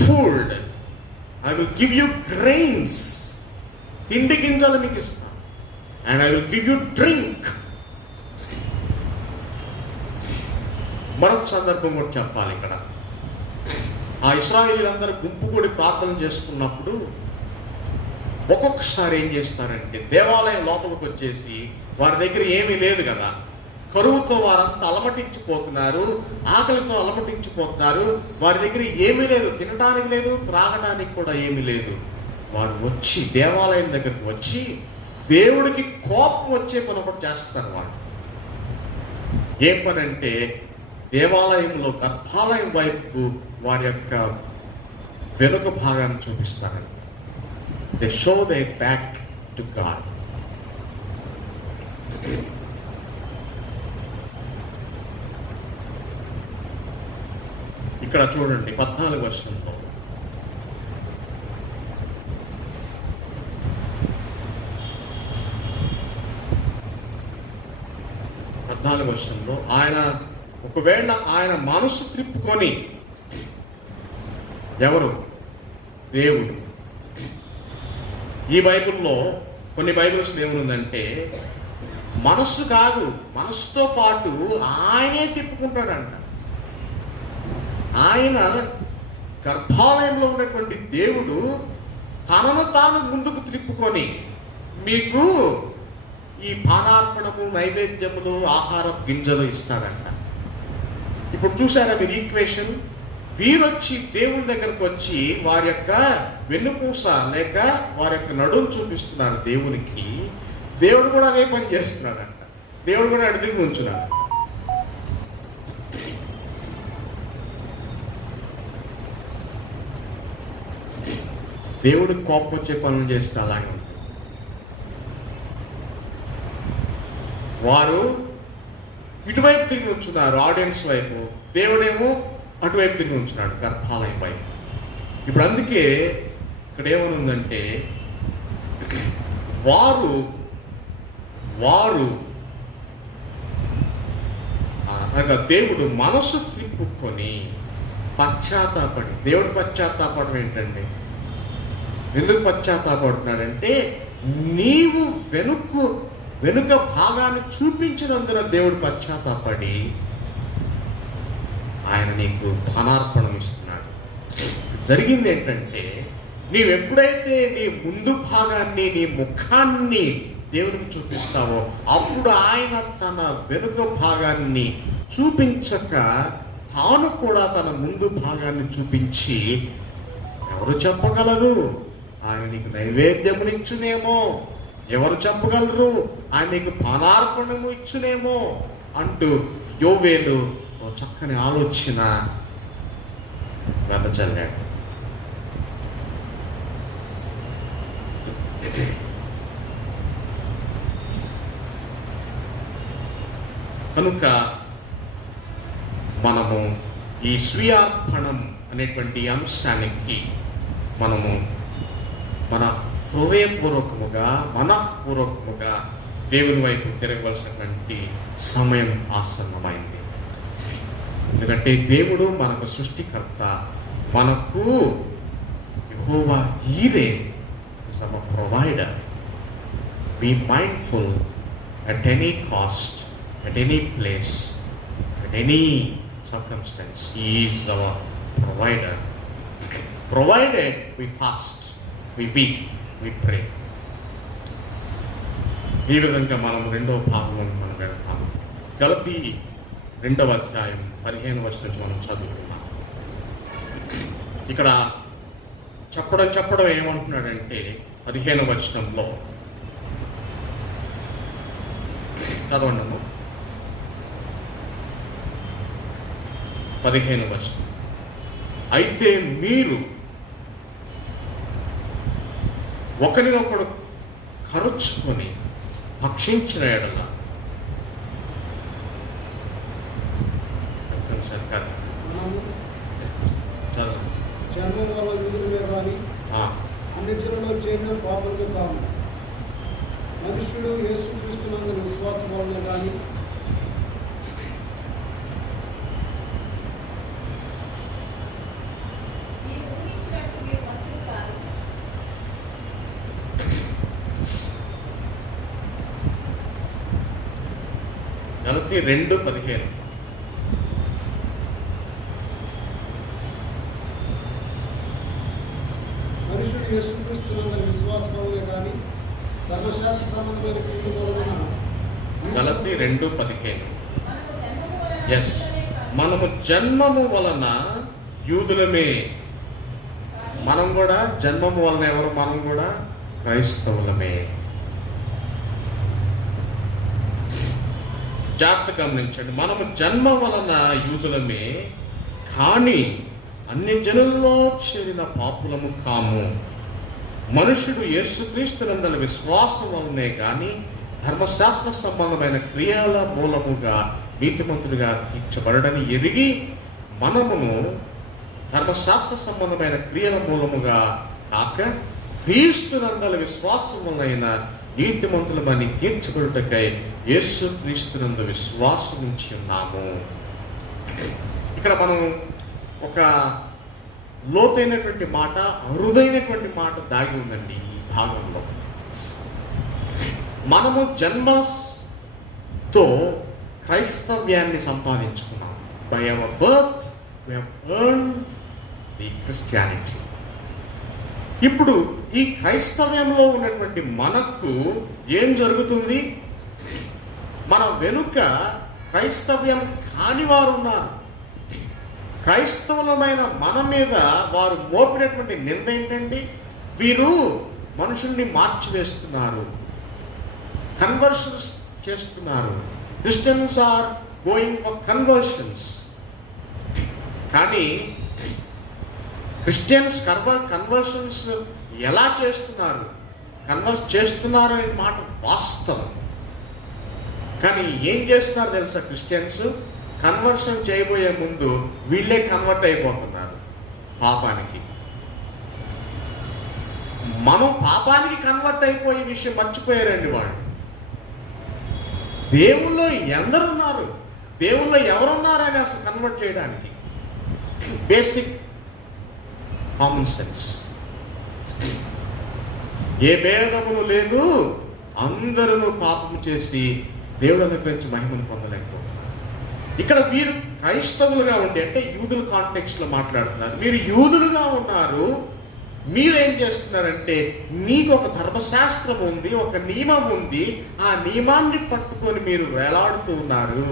food, I will give you grains, తిండి గింజలు మీకు ఇస్తాను. And I will give you drink. మరొక సందర్భం కూడా చెప్పాలి ఇక్కడ. ఆ ఇశ్రాయేలీలందరూ గుంపు కూడి ప్రార్థన చేసుకున్నప్పుడు ఒక్కొక్కసారి ఏం చేస్తారంటే, దేవాలయం లోపలికి వచ్చేసి వారి దగ్గర ఏమీ లేదు కదా, కరువుతో వారంతా అలమటించిపోతున్నారు, ఆకలితో అలమటించిపోతున్నారు, వారి దగ్గర ఏమీ లేదు, తినడానికి లేదు, త్రాగడానికి కూడా ఏమీ లేదు. వారు వచ్చి దేవాలయం దగ్గరకు వచ్చి దేవుడికి కోపం వచ్చే పని ఒకటి చేస్తారు. వాళ్ళు ఏం పని అంటే, దేవాలయంలో గర్భాలయం వైపుకు వారి యొక్క వెనుక భాగాన్ని చూపిస్తారండి. They show their back to God. ఇక్కడ చూడండి 14 వచనంలో, ఆయన ఒకవేళ ఆయన మనసు త్రిప్పుకొని, ఎవరు? దేవుడు. ఈ బైబిల్లో కొన్ని బైబిల్స్ ఏముందంటే, మనస్సు కాదు, మనస్సుతో పాటు ఆయనే తిప్పుకుంటాడంట. ఆయన గర్భాలయంలో ఉన్నటువంటి దేవుడు తనను తాను ముందుకు త్రిప్పుకొని మీకు ఈ పానార్పణము, నైవేద్యములు, ఆహార గింజలు ఇస్తాడంట. ఇప్పుడు చూసారా మీరు ఈక్వేషన్? వీరొచ్చి దేవుని దగ్గరకు వచ్చి వారి యొక్క వెన్నుపూస లేక వారి యొక్క నడుము చూపిస్తున్నారు దేవునికి. దేవుడు కూడా అదే పని చేస్తున్నాడంట. దేవుడు కూడా అడిగి ఉంచున్నాడు. దేవుడికి కోపం వచ్చే పనులు చేస్తే అలాగే ఉంటుంది. వారు ఇటువైపు తిరిగి ఉంచున్నారు, ఆడియన్స్ వైపు, దేవుడేమో అటువైపు తిరిగి ఉంచున్నాడు, గర్భాలయం వైపు. ఇప్పుడు అందుకే ఇక్కడ ఏమనుందంటే, వారు అనగా దేవుడు మనసు తిప్పుకొని పశ్చాత్తాపడి, దేవుడు పశ్చాత్తాపడడం ఏంటండి? ఎందుకు పశ్చాత్తాపడుతున్నాడంటే, నీవు వెనుక భాగాన్ని చూపించినందున దేవుడు పశ్చాత్తాపడి ఆయన నీకు ధనార్పణం ఇస్తున్నాడు. జరిగింది ఏంటంటే, నీవెప్పుడైతే నీ ముందు భాగాన్ని, నీ ముఖాన్ని దేవునికి చూపిస్తావో, అప్పుడు ఆయన తన వెనుక భాగాన్ని చూపించక తాను కూడా తన ముందు భాగాన్ని చూపించి, ఎవరు చెప్పగలరు ఆయన నీకు నైవేద్యమును ఇచ్చునేమో, ఎవరు చెప్పగలరు ఆయన నీకు పానార్పణము ఇచ్చునేమో అంటూ యోవేలు చక్కని ఆలోచన వెదజల్లాడు. కనుక మనము ఈ స్వీయార్పణం అనేటువంటి అంశానికి మనము మన హృదయపూర్వకముగా, మనఃపూర్వకముగా దేవుని వైపు తిరగవలసినటువంటి సమయం ఆసన్నమైంది. ఎందుకంటే దేవుడు మనకు సృష్టికర్త, మనకు యెహోవా ఈరే is our provider. Be mindful at any cost, at any place, at any circumstance. He is our provider. Provided we fast, we weep, we pray. ఈ విధంగా మనం రెండవ భాగం మనం వెళ్తాం. గలతీ 2వ అధ్యాయం 15 వచనం నుంచి మనం చదువుకున్నాం. ఇక్కడ చెప్పడం ఏమంటున్నాడంటే 15 వచనంలో చదవండి. 15 వచనం, అయితే మీరు ఒకరినొకడు కరుచుకొని భక్షించిన ఎడల అన్యజనులలో చేరిన పాపంలో కాము. మనుష్యుడు యేసుక్రీస్తునందు విశ్వాసం వలన కానీ గలతీ 2:15 మనుషుడు యేసుక్రీస్తునందు విశ్వాసం వలన కానీ ధర్మశాస్త్ర సంబంధమైన క్రియల వలన. గలతీ 2:15 ఎస్, మనము జన్మము వలన యూదులమే. మనం కూడా జన్మము వలన ఎవరు? మనం కూడా క్రైస్తవులమే. జాగ్రత్త గమనించండి. మనము జన్మ వలన యూదులమే, కానీ అన్ని జనుల్లో చేరిన పాపులము కాము. మనుషుడు యేసుక్రీస్తునందల విశ్వాసం వలనే కానీ ధర్మశాస్త్ర సంబంధమైన క్రియల మూలముగా నీతిమంతుడిగా తీర్చబడని ఎరిగి మనమును ధర్మశాస్త్ర సంబంధమైన క్రియల మూలముగా కాక క్రీస్తునందల విశ్వాసం వలన నీతిమంతులమని తీర్చబడుటకై యేసుక్రీస్తునందు విశ్వాసం ఉంచి ఉన్నాము. ఇక్కడ మనం ఒక లోతైనటువంటి మాట, అరుదైనటువంటి మాట దాగి ఉందండి ఈ భాగంలో. మనము జన్మతో క్రైస్తవ్యాన్ని సంపాదించుకున్నాం. By our birth we have earned the Christianity. ఇప్పుడు ఈ క్రైస్తవ్యంలో ఉన్నటువంటి మనకు ఏం జరుగుతుంది? మన వెనుక క్రైస్తవ్యం కాని వారు ఉన్నారు. క్రైస్తవులమైన మన మీద వారు మోపినటువంటి నింద ఏంటండి? వీరు మనుషుల్ని మార్చివేస్తున్నారు, కన్వర్షన్స్ చేస్తున్నారు. Christians are going for conversions. కానీ క్రిస్టియన్స్ కన్వర్షన్స్ ఎలా చేస్తున్నారు? చేస్తున్నారు అనే మాట వాస్తవం. కానీ ఏం చేస్తున్నారు తెలుసా? క్రిస్టియన్స్ కన్వర్షన్ చేయబోయే ముందు వీళ్ళే కన్వర్ట్ అయిపోతున్నారు పాపానికి. మనం పాపానికి కన్వర్ట్ అయిపోయే విషయం మర్చిపోయారండి వాళ్ళు. దేవుల్లో ఎందరున్నారు, దేవుల్లో ఎవరున్నారని అసలు కన్వర్ట్ చేయడానికి బేసిక్ కామన్ సెన్స్. ఏ భేదమును లేదు, అందరూ పాపం చేసి దేవుడు అనుగ్రహించి మహిమను పొందలేకపోతున్నారు. ఇక్కడ వీరు క్రైస్తవులుగా ఉండి, అంటే యూదుల కాంటెక్స్ట్లో మాట్లాడుతున్నారు. మీరు యూదులుగా ఉన్నారు, మీరేం చేస్తున్నారంటే మీకు ఒక ధర్మశాస్త్రం ఉంది, ఒక నియమం ఉంది, ఆ నియమాన్ని పట్టుకొని మీరు వేలాడుతూ ఉన్నారు.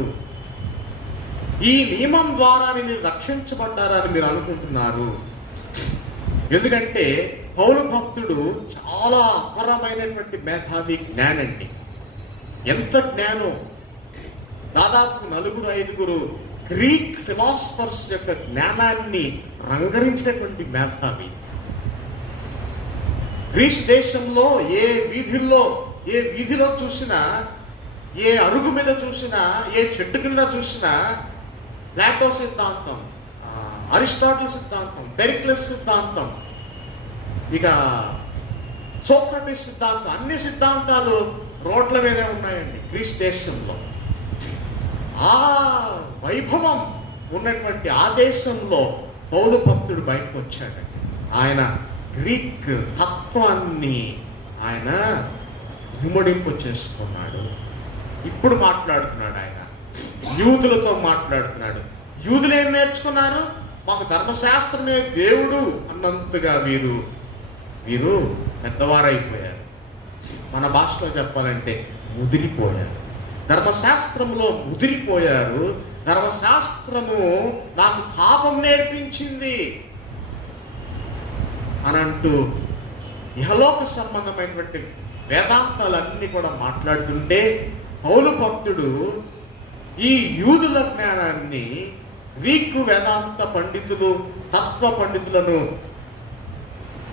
ఈ నియమం ద్వారా మీరు రక్షించబడ్డారని మీరు అనుకుంటున్నారు. ఎందుకంటే పౌలు భక్తుడు చాలా అపరమైనటువంటి మేధావి జ్ఞానండి. ఎంత జ్ఞానం! దాదాపు 4-5 గ్రీక్ ఫిలాసఫర్స్ యొక్క జ్ఞానాన్ని రంగరించినటువంటి మేధావి. గ్రీస్ దేశంలో ఏ వీధిలో చూసినా, ఏ అరుగు మీద చూసినా, ఏ చెట్టు కింద చూసినా ప్లాటో సిద్ధాంతం, అరిస్టాటిల్ సిద్ధాంతం, పెరిక్లస్ సిద్ధాంతం, ఇక సోక్రటీస్ సిద్ధాంతం, అన్ని సిద్ధాంతాలు రోడ్ల మీదే ఉన్నాయండి గ్రీస్ దేశంలో. ఆ వైభవం ఉన్నటువంటి ఆ దేశంలో పౌలు భక్తుడు బయటకు వచ్చాడండి. ఆయన గ్రీక్ తత్వాన్ని ఆయన ఇనుమడింపు చేసుకున్నాడు. ఇప్పుడు మాట్లాడుతున్నాడు ఆయన యూదులతో మాట్లాడుతున్నాడు. యూదులు ఏం నేర్చుకున్నారు? మాకు ధర్మశాస్త్రమే దేవుడు అన్నంతగా వీరు పెద్దవారైపోయారు. మన భాషలో చెప్పాలంటే ముదిరిపోయారు. ధర్మశాస్త్రంలో ముదిరిపోయారు. ధర్మశాస్త్రము నాకు పాపం నేర్పించింది అని అంటూ ఇహలోక సంబంధమైనటువంటి వేదాంతాలన్నీ కూడా మాట్లాడుతుంటే పౌలు భక్తుడు ఈ యూదుల జ్ఞానాన్ని గ్రీకు వేదాంత పండితులు, తత్వ పండితులను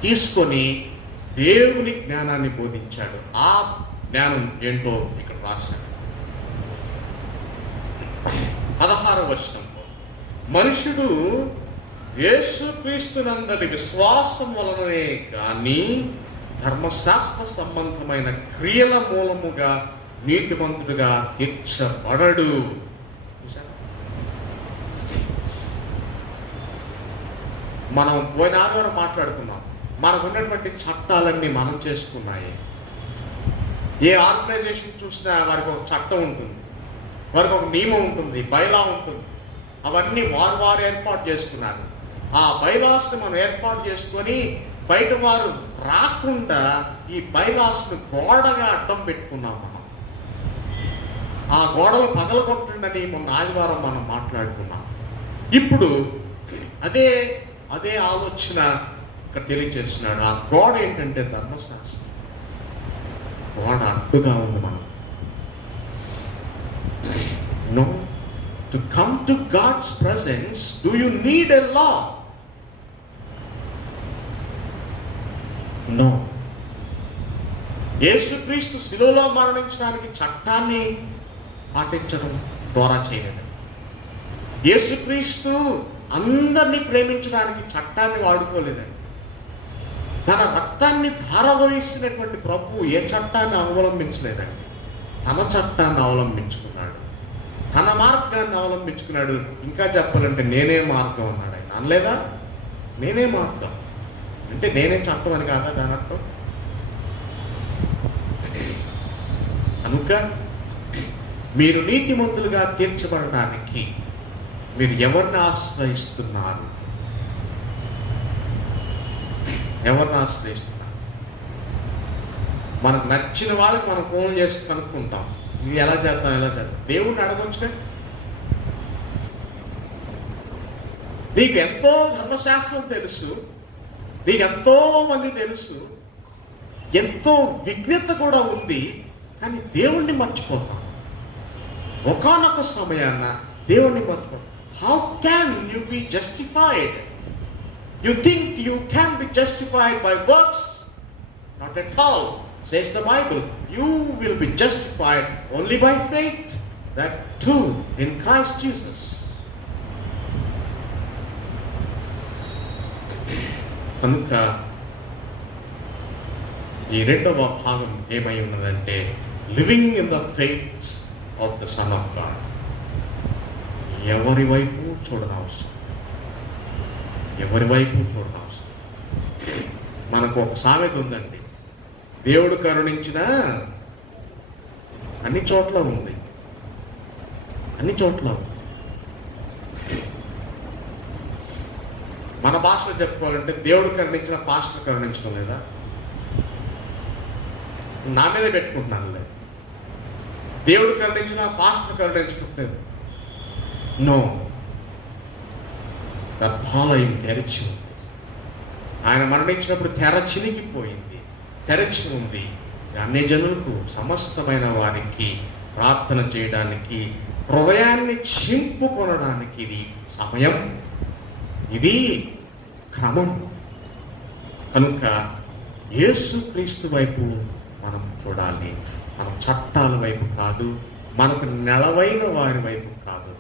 తీసుకొని దేవుని జ్ఞానాన్ని బోధించాడు. ఆ జ్ఞానం ఏంటో ఇక్కడ రాశాడు. 16వ వచనంలో, మనుషుడు యేసుక్రీస్తునందలి విశ్వాసం వలననే కానీ ధర్మశాస్త్ర సంబంధమైన క్రియల మూలముగా నీతిమంతుడుగా తీర్చబడడు. మనం పోయిన ఆదివారం మాట్లాడుకున్నాం, మనకు ఉన్నటువంటి చట్టాలన్నీ మనం చేసుకున్నాయి. ఏ ఆర్గనైజేషన్ చూసినా వారికి ఒక చట్టం ఉంటుంది, వారికి ఒక నియమం ఉంటుంది, బైలా ఉంటుంది. అవన్నీ వారు ఏర్పాటు చేసుకున్నారు. ఆ బైలాస్ని మనం ఏర్పాటు చేసుకొని బయట వారు రాకుండా ఈ బైలాస్ని గోడగా అడ్డం పెట్టుకున్నాం మనం. ఆ గోడలు పగలగొట్టండి మొన్న ఆదివారం మనం మాట్లాడుకున్నాం. ఇప్పుడు అదే ఆలోచన ఇక్కడ తెలియజేస్తున్నాడు. ఆ గోడ ఏంటంటే ధర్మశాస్త్రం. గోడ అడ్డుగా ఉంది మనం. No, to come to God's presence, do you need a law? No. యేసుక్రీస్తు శిలువలో మరణించడానికి చట్టాన్ని పాటించడం ద్వారా చేయలేదు. యేసుక్రీస్తు అందరినీ ప్రేమించడానికి చట్టాన్ని వాడుకోలేదండి. తన రక్తాన్ని ధారవహిస్తున్నటువంటి ప్రభువు ఏ చట్టాన్ని అవలంబించలేదండి. తన చట్టాన్ని అవలంబించుకున్నాడు, తన మార్గాన్ని అవలంబించుకున్నాడు. ఇంకా చెప్పాలంటే నేనే మార్గం అన్నాడు ఆయన. అనలేదా? నేనే మార్గం అంటే నేనే చట్టం అని కాదా దాని అర్థం? కనుక మీరు నీతిమంతులుగా తీర్చబడడానికి మీరు ఎవరిని ఆశ్రయిస్తున్నారు? ఎవరిని ఆశ్రయిస్తున్నారు? మనకు నచ్చిన వాళ్ళకి మనం ఫోన్ చేసి కనుక్కుంటాం, ఇది ఎలా చేద్దాం. దేవుణ్ణి అడగొచ్చుగా. నీకు ఎంతో ధర్మశాస్త్రం తెలుసు, నీకు ఎంతో మంది తెలుసు, ఎంతో విజ్ఞత కూడా ఉంది, కానీ దేవుణ్ణి మర్చిపోతాం. ఒకానొక సమయాన్న దేవుణ్ణి మర్చిపోతాం. How can you be justified? You think you can be justified by works? Not at all, says the Bible. You will be justified only by faith, that too in Christ Jesus. కనుక ఈ రెండవ భాగం ఏమై ఉన్నదంటే living in the faith of the son of God. ఎవరి వైపు చూడనవసరం, ఎవరి వైపు చూడనవసరం. మనకు ఒక సామెత ఉందండి, దేవుడు కరుణించిన అన్ని చోట్ల ఉంది, అన్ని చోట్ల ఉంది. మన భాషలో చెప్పుకోవాలంటే దేవుడు కరుణించిన పాస్టర్ కరుణించడం లేదా? నా మీదే పెట్టుకుంటున్నాను లేదు. దేవుడు కరుణించిన పాస్టర్ కరుణించడం లేదు. నో, గర్భాలయం తెరిచి ఉంది. ఆయన మరణించినప్పుడు తెర చినిగిపోయింది, తెరచి ఉంది. అన్ని జనులకు, సమస్తమైన వారికి ప్రార్థన చేయడానికి, హృదయాన్ని చింపుకొనడానికి ఇది సమయం, ఇది క్రమం. కనుక యేసుక్రీస్తు వైపు మనం చూడాలి, మన చట్టాల వైపు కాదు, మనకు నెలవైన వారి వైపు కాదు,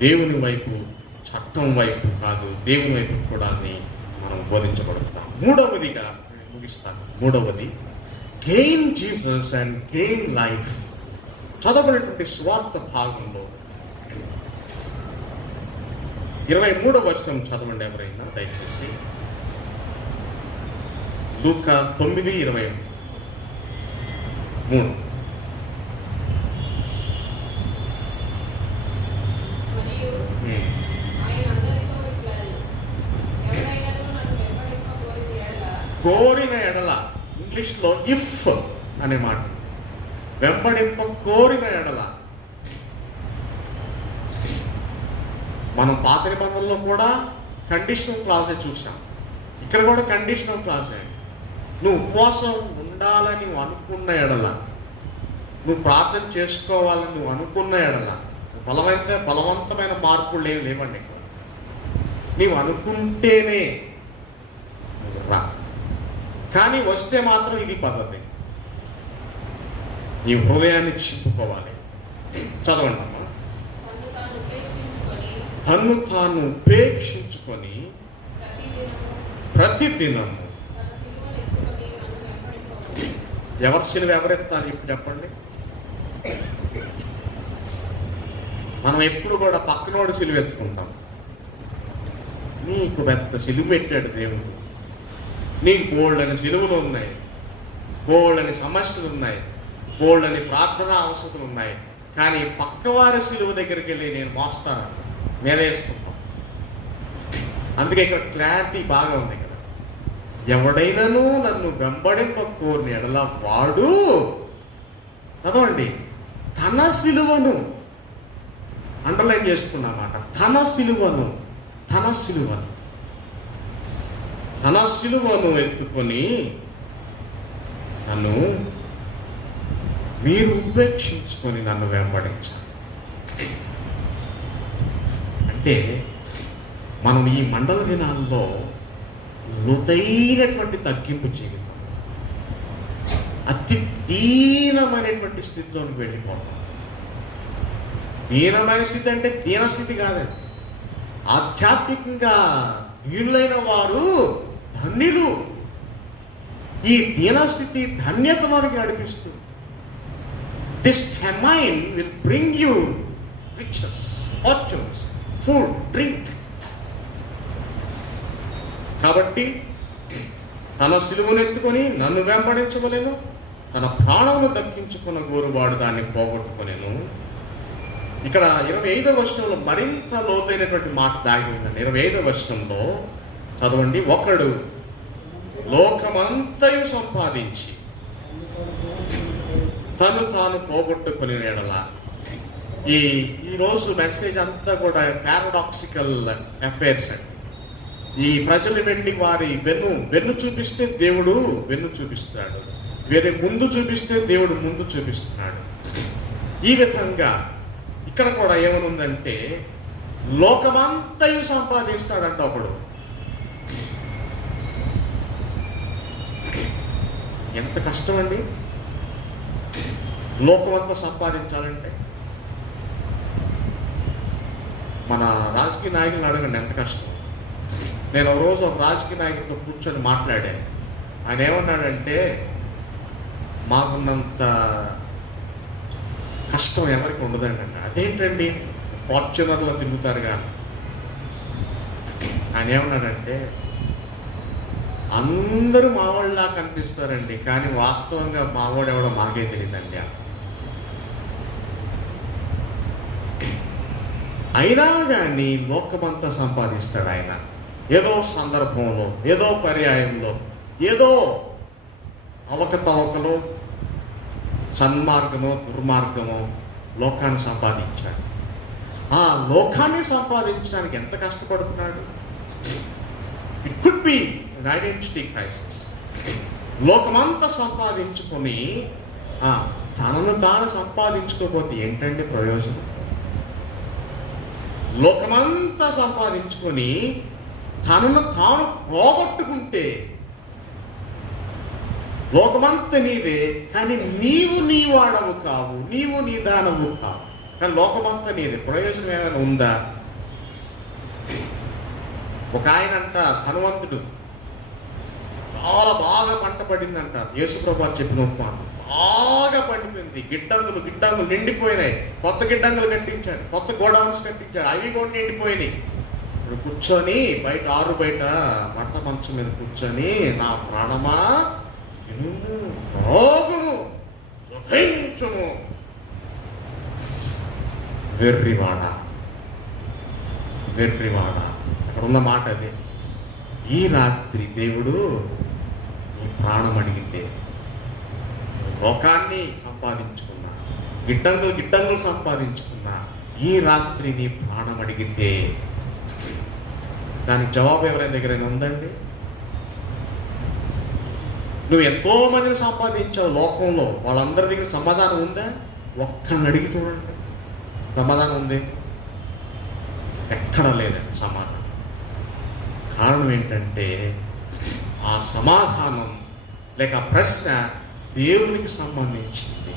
దేవుని వైపు, చట్టం వైపు కాదు, దేవుని వైపు చూడాలని మనం బోధించబడుతున్నాం. మూడవదిగా ముగిస్తాను. మూడవది, gain Jesus and gain life. చదవబడినటువంటి స్వార్థ భాగంలో 23వ వచనం చదవండి ఎవరైనా దయచేసి. లూకా 9:23. కోరిన ఎడల, ఇంగ్లీష్లో ఇఫ్ అనే మాట, వెంబడింప కోరిన ఎడల. మనం పాత నిబంధనలో కూడా కండిషనల్ క్లాజే చూసాం, ఇక్కడ కూడా కండిషనల్ క్లాజే. నువ్వు ఉపవాసం ఉండాలని నువ్వు అనుకున్న ఎడల, నువ్వు ప్రార్థన చేసుకోవాలని నువ్వు అనుకున్న ఎడల, బలవంతమైన మార్పులు ఏమి లేవండి ఇక్కడ. నీవు అనుకుంటేనే రా, కానీ వస్తే మాత్రం ఇది పద్ధతి. నీ హృదయాన్ని చింపుకోవాలి. చదవండి అమ్మా. తన్ను తాను ఉపేక్షించుకొని ప్రతిదినము. ఎవరి సిలువ ఎవరెత్తాలి ఇప్పుడు చెప్పండి? మనం ఎప్పుడు కూడా పక్కనోడు సిలువ ఎత్తుకుంటాం. నీకు పెద్ద సిలువ పెట్టాడు దేవుడు, నీకు బోల్డని సిలువలు ఉన్నాయి, బోల్డని సమస్యలు ఉన్నాయి, బోల్డని ప్రార్థనా అవసరాలు ఉన్నాయి, కానీ పక్కవారి సిలువ దగ్గరికి వెళ్ళి నేను మోస్తాను మీద వేసుకుంటాం. అందుకే ఇక్కడ క్లారిటీ బాగా ఉంది. ఇక్కడ ఎవడైనాను నన్ను వెంబడింప కోరిన ఎడల వాడు, చదవండి, తన సిలువను, అండర్లైన్ చేసుకున్నమాట, తన సిలువను ఎత్తుకొని నన్ను మీరు ఉపేక్షించుకొని నన్ను వెంబడించాలి. అంటే మనం ఈ మండల దినాల్లో లోతైనటువంటి తగ్గింపు జీవితం, అతి దీనమైనటువంటి స్థితిలోనికి వెళ్ళిపోవడం. దీనమైన స్థితి అంటే దీనస్థితి కాదండి, ఆధ్యాత్మికంగా దీనులైన వారు ధన్యులు. ఈ దీనస్థితి ధన్యతలోనికి నడిపిస్తుంది. This famine will bring you riches, fortunes, food, drink. కాబట్టి తన సిలువను ఎత్తుకొని నన్ను వెంబడించవలెను, తన ప్రాణమును దక్కించుకున్న గోరువాడు దాన్ని పోగొట్టుకొనెను. ఇక్కడ 25వ వచనంలో మరింత లోతైనటువంటి మాట దాగి ఉందండి. 25వ వచనంలో చదవండి. ఒకడు లోకమంతయు సంపాదించి తను తాను పోగొట్టుకుని ఎడల. ఈరోజు మెసేజ్ అంతా కూడా పారాడాక్సికల్ అఫైర్స్ అండి. ఈ ప్రజలు వెళ్ళి వారి వెన్ను చూపిస్తే దేవుడు వెన్ను చూపిస్తున్నాడు, వేరే ముందు చూపిస్తే దేవుడు ముందు చూపిస్తున్నాడు. ఈ విధంగా ఇక్కడ కూడా ఏమనుందంటే లోకమంతయు సంపాదిస్తాడంట ఒకడు. ఎంత కష్టం అండి లోకమంతా సంపాదించాలంటే. మన రాజకీయ నాయకులను అడగండి ఎంత కష్టం. నేను ఒక రోజు ఒక రాజకీయ నాయకుడితో కూర్చొని మాట్లాడాను. ఆయన ఏమన్నాడంటే, మాకున్నంత కష్టం ఎవరికి ఉండదండి అన్న. అదేంటండి, ఫార్చునర్లో తిరుగుతారు కానీ. ఆయన ఏమన్నాడంటే, అందరూ మావాళ్ళలా కనిపిస్తారండి, కానీ వాస్తవంగా మావాడు ఎవడో మాకే తెలియదండి. అయినా కానీ లోకమంతా సంపాదిస్తాడు ఆయన. ఏదో సందర్భంలో, ఏదో పర్యాయంలో, ఏదో అవకతవకలో, సన్మార్గమో దుర్మార్గమో లోకాన్ని సంపాదించాడు. ఆ లోకాన్ని సంపాదించడానికి ఎంత కష్టపడుతున్నాడు. It could be an identity crisis. లోకమంతా సంపాదించుకొని తనను తాను సంపాదించుకోకపోతే ఏంటంటే ప్రయోజనం. లోకమంతా సంపాదించుకొని తనను తాను పోగొట్టుకుంటే, లోకమంతా నీదే కానీ నీవు నీ వాడవు కావు, నీవు నీ దానవు కావు, కానీ లోకమంతా నీదే. ప్రయోజనం ఏమైనా ఉందా? ఒక ఆయన అంట ధనవంతుడు, చాలా బాగా పంట పడిందంట. యేసుప్రభు చెప్పిన ఉపమానం, బాగా పండిపోయింది, గిడ్డంగులు నిండిపోయినాయి. కొత్త గిడ్డంగులు కట్టించాడు, కొత్త గోడౌన్స్ కట్టించాడు, అవి కూడా నిండిపోయినాయి. ఇప్పుడు కూర్చొని బయట ఆరు బయట మట్ట మంచం మీద కూర్చొని, నా ప్రాణమా తినుము రోగుము సుఖించుము వెర్రివాడ. అక్కడ ఉన్న మాట అదే. ఈ రాత్రి దేవుడు నీ ప్రాణం అడిగితే, లోకాన్ని సంపాదించుకున్నా, గిడ్డంగులు సంపాదించుకున్నా, ఈ రాత్రి నీ ప్రాణం అడిగితే దానికి జవాబు ఎవరైనా దగ్గరైనా ఉందండి? నువ్వు ఎంతో మందిని సంపాదించావు లోకంలో, వాళ్ళందరి దగ్గర సమాధానం ఉందా? ఒక్కడిని అడిగి చూడండి, సమాధానం ఉంది? ఎక్కడ లేదండి సమాధానం. కారణం ఏంటంటే ఆ సమాధానం లేక ప్రశ్న దేవునికి సంబంధించింది.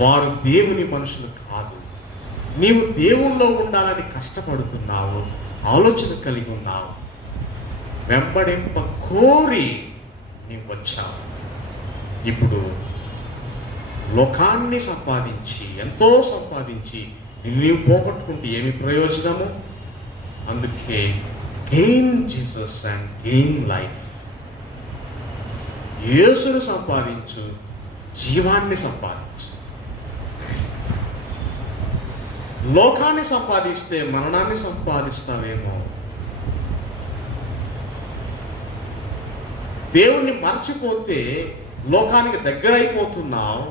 వారు దేవుని మనుషులు కాదు. నీవు దేవుల్లో ఉండాలని కష్టపడుతున్నావు, ఆలోచన కలిగి ఉన్నావు, వెంబడింప కోరి నీవు వచ్చావు. ఇప్పుడు లోకాన్ని సంపాదించి, ఎంతో సంపాదించి నీవు పోగొట్టుకుంటే ఏమి ప్రయోజనము? అందుకే gain Jesus and gain life. యేసును సంపాదించు, జీవాన్ని సంపాదించు. లోకాన్ని సంపాదిస్తే మరణాన్ని సంపాదిస్తావేమో. దేవుణ్ణి మర్చిపోతే లోకానికి దగ్గర అయిపోతున్నావు.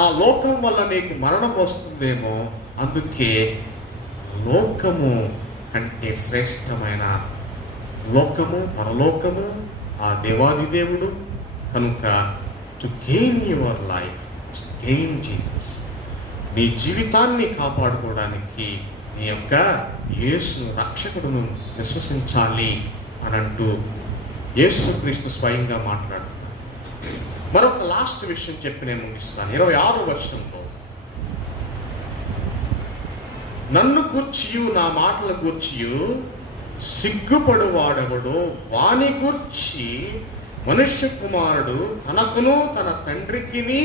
ఆ లోకం వల్ల నీకు మరణం వస్తుందేమో. అందుకే లోకము కంటే శ్రేష్టమైన లోకము, పరలోకము ఆ దేవాది దేవుడు. కనుక to gain your life, gain Jesus. నీ జీవితాన్ని కాపాడుకోవడానికి నీ యొక్క యేసు రక్షకుడును విశ్వసించాలి అని అంటూ యేసుక్రీస్తు స్వయంగా మాట్లాడుతున్నాడు. మరొక లాస్ట్ విషయం చెప్పి నేను ముగిస్తాను. 26వ వచనంలో, నన్ను గూర్చియు నా మాటల గూర్చియు సిగ్గుపడువాడెవడో వాని గూర్చి మనుష్య కుమారుడు తనకును తన తండ్రికిని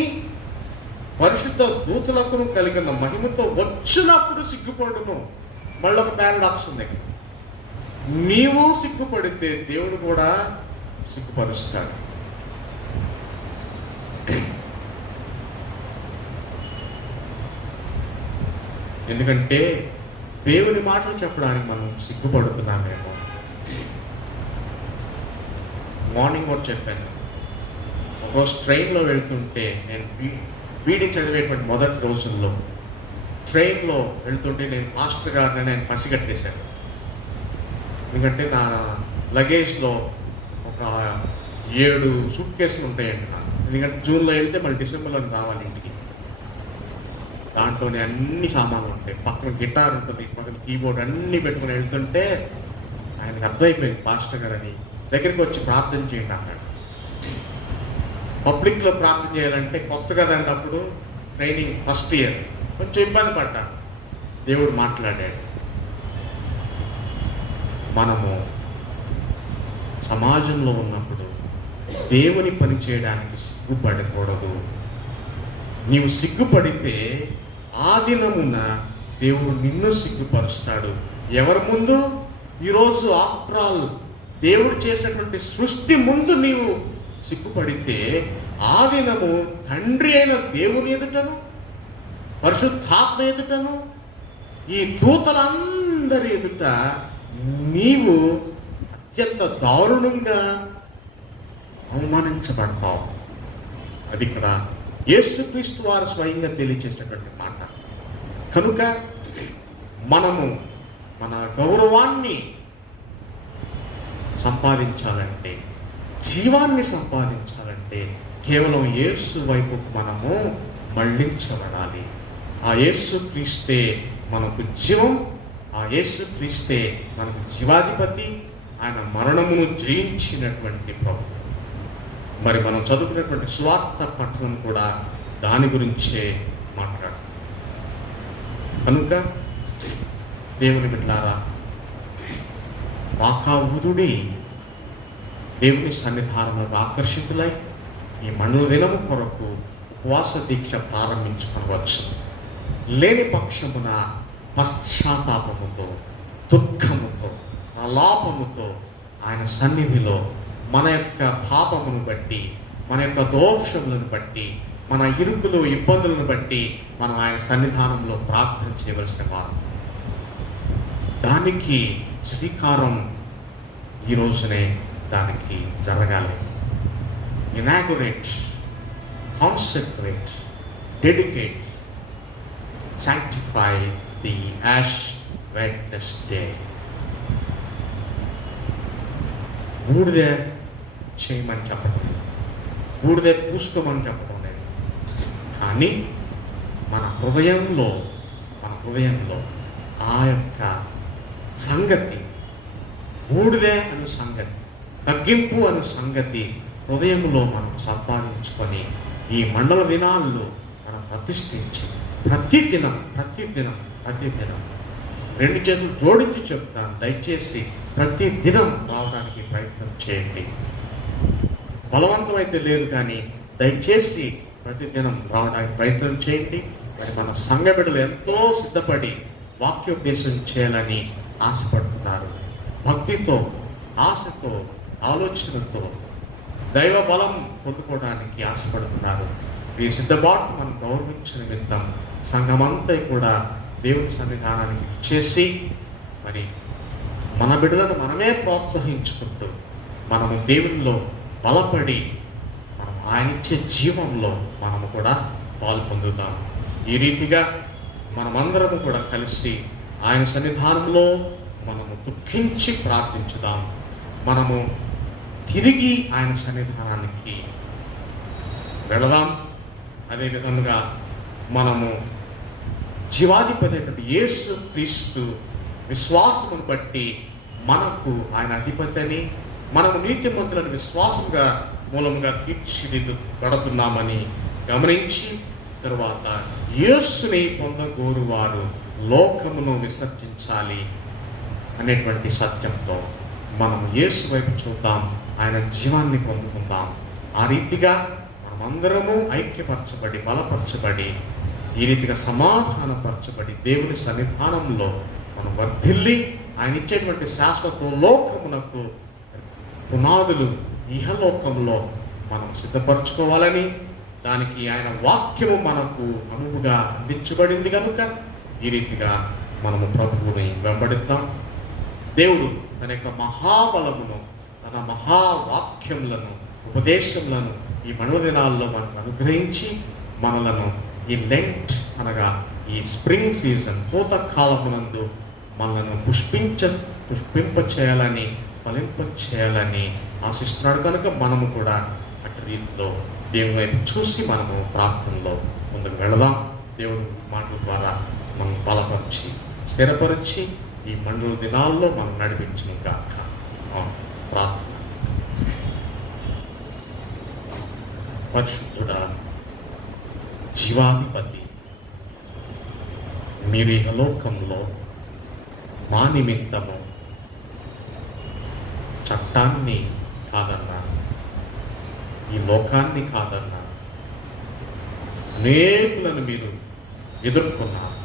పరిశుద్ధ దూతలకును కలిగిన మహిమతో వచ్చినప్పుడు సిగ్గుపడును. మళ్ళొక పారాడాక్స్ ఉంది. నీవు సిగ్గుపడితే దేవుడు కూడా సిగ్గుపరుస్తాడు. ఎందుకంటే దేవుని మాటలు చెప్పడానికి మనం సిగ్గుపడుతున్నామేమో. మార్నింగ్ కూడా చెప్పాను, ఒకరోజు ట్రైన్లో వెళ్తుంటే, నేను బీడీ చదివేటువంటి మొదటి రోజుల్లో ట్రైన్లో వెళ్తుంటే నేను మాస్టర్ గారిని నేను పసిగట్టేశాను. ఎందుకంటే నా లగేజ్లో ఒక 7 సూట్ కేసులు ఉంటాయండి నాకు. ఎందుకంటే జూన్లో వెళ్తే మళ్ళీ డిసెంబర్లో రావాలి ఇంటికి. దాంట్లోనే అన్ని సామాన్లు ఉంటాయి. పక్కన గిటార్ ఉంటుంది, పక్కన కీబోర్డ్ అన్నీ పెట్టుకుని వెళ్తుంటే ఆయనకు అర్థమైపోయింది పాస్టర్ గారు అని. దగ్గరికి వచ్చి ప్రార్థన చేయండి అన్నాడు. పబ్లిక్లో ప్రార్థన చేయాలంటే కొత్త కదండి, అప్పుడు ట్రైనింగ్ ఫస్ట్ ఇయర్, కొంచెం ఇబ్బంది పడ్డాను. దేవుడు మాట్లాడాడు. మనము సమాజంలో ఉన్నప్పుడు దేవుని పని చేయడానికి సిగ్గుపడకూడదు. నీవు సిగ్గుపడితే ఆ దినమున దేవుడు నిన్ను సిగ్గుపరుస్తాడు. ఎవరి ముందు? ఈరోజు ఆఫ్టర్ ఆల్ దేవుడు చేసినటువంటి సృష్టి ముందు నీవు సిగ్గుపడితే ఆ దినము తండ్రి అయిన దేవుని ఎదుటను, పరిశుద్ధాత్మ ఎదుటను, ఈ దూతలందరి ఎదుట నీవు అత్యంత దారుణంగా అవమానించబడతావు. అది ఇక్కడ యేసుక్రీస్తు వారు స్వయంగా తెలియచేసినటువంటి మాట. కనుక మనము మన గౌరవాన్ని సంపాదించాలంటే, జీవాన్ని సంపాదించాలంటే కేవలం యేసు వైపుకు మనము మళ్ళించబడాలి. ఆ యేసు క్రీస్తే మనకు జీవం, ఆ యేసు క్రీస్తే మనకు జీవాధిపతి. ఆయన మరణమును జయించినటువంటి ప్రభు. మరి మనం చదువుకున్నటువంటి సువార్త పట్టణం కూడా దాని గురించే మాట్లాడు. కనుక దేవుని బిడ్డలారా, వాకావుదుడి దేవుని సన్నిధానంలో ఆకర్షితులై ఈ మండల దినము కొరకు ఉపవాస దీక్ష ప్రారంభించుకోవచ్చు. లేని పక్షమున పశ్చాత్తాపముతో, దుఃఖముతో, ప్రలాపముతో ఆయన సన్నిధిలో మన యొక్క పాపమును బట్టి, మన యొక్క దోషములను బట్టి, మన ఇరుకులు ఇబ్బందులను బట్టి మనం ఆయన సన్నిధానంలో ప్రార్థన చేయవలసిన వారు. దానికి శ్రీకారం ఈ రోజునే దానికి జరగాలి. Inaugurate, consecrate, dedicate, sanctify the ash Wednesday. బూడిదే చేయమని చెప్పడం లేదు, బూడిదే పూసుకోమని చెప్పడం లేదు. కానీ మన హృదయంలో ఆ యొక్క సంగతి, బూడిదే అనే సంగతి, తగ్గింపు అనే సంగతి హృదయంలో మనం సంపాదించుకొని ఈ మండల దినాల్లో మనం ప్రతిష్ఠించి ప్రతిదినం 2 చేతులు జోడించి చెప్తాను, దయచేసి ప్రతిదినం రావడానికి ప్రయత్నం చేయండి. బలవంతమైతే లేదు కానీ దయచేసి ప్రతిదినం రావడానికి ప్రయత్నం చేయండి. మరి మన సంఘ బిడ్డలు ఎంతో సిద్ధపడి వాక్యోపదేశం చేయాలని ఆశపడుతున్నారు. భక్తితో, ఆశతో, ఆలోచనతో దైవ బలం పొందుకోవడానికి ఆశపడుతున్నారు. ఈ సిద్ధపాటు మనం గౌరవించిన నిమిత్తం సంఘమంతా కూడా దేవుని సన్నిధానానికి చేసి మరి మన బిడ్డలను మనమే ప్రోత్సహించుకుంటూ మనము దేవునిలో బలపడి మనం ఆయన ఇచ్చే జీవంలో మనము కూడా పాలు పొందుతాం. ఈ రీతిగా మనమందరము కూడా కలిసి ఆయన సన్నిధానంలో మనము దుఃఖించి ప్రార్థించుదాం. మనము తిరిగి ఆయన సన్నిధానానికి వెళదాం. అదేవిధంగా మనము జీవాధిపతి అయినటువంటి యేసు క్రీస్తు విశ్వాసమును బట్టి ఆయన అధిపతి అని, మనము నీతిమంతులను విశ్వాసంగా మూలంగా తీర్చిదిద్దబడుతున్నామని గమనించి, తరువాత యేసుని పొందగోరు వారు లోకమును విసర్జించాలి అనేటువంటి సత్యంతో మనం యేసు వైపు చూద్దాం, ఆయన జీవాన్ని పొందుకుందాం. ఆ రీతిగా మనమందరము ఐక్యపరచబడి, బలపరచబడి, ఈ రీతిగా సమాధానపరచబడి దేవుని సన్నిధానంలో మనం వర్ధిల్లి ఆయన ఇచ్చేటువంటి శాశ్వత లోకమునకు పునాదులు ఇహలోకంలో మనం సిద్ధపరచుకోవాలని, దానికి ఆయన వాక్యము మనకు అనువుగా అందించబడింది కనుక ఈ రీతిగా మనము ప్రభువుని వెంబడిద్దాం. దేవుడు తన యొక్క మహాబలమును, తన మహావాక్యములను, ఉపదేశములను ఈ మండల దినాల్లో మనకు అనుగ్రహించి మనలను ఈ లెంట్ అనగా ఈ స్ప్రింగ్ సీజన్ పూతకాలమునందు మనలను పుష్పింప చేయాలని, ఫలింప చేయాలని ఆశిస్తున్నాడు. కనుక మనము కూడా అటు రీతిలో దేవుని వైపు చూసి మనము ప్రార్థనలో ముందుకు వెళదాం. దేవుని మాటల ద్వారా మనం బలపరిచి, స్థిరపరిచి ఈ మండల దినాల్లో మనం నడిపించిన గాక. ప్రార్థన. పరిశుద్ధుడా, జీవాధిపతి, మీరు ఈ లోకంలో మా నిమిత్తము చట్టాన్ని కాదన్నారు, ఈ లోకాన్ని కాదన్నారు, అనేకులను మీరు ఎదుర్కొన్నారు,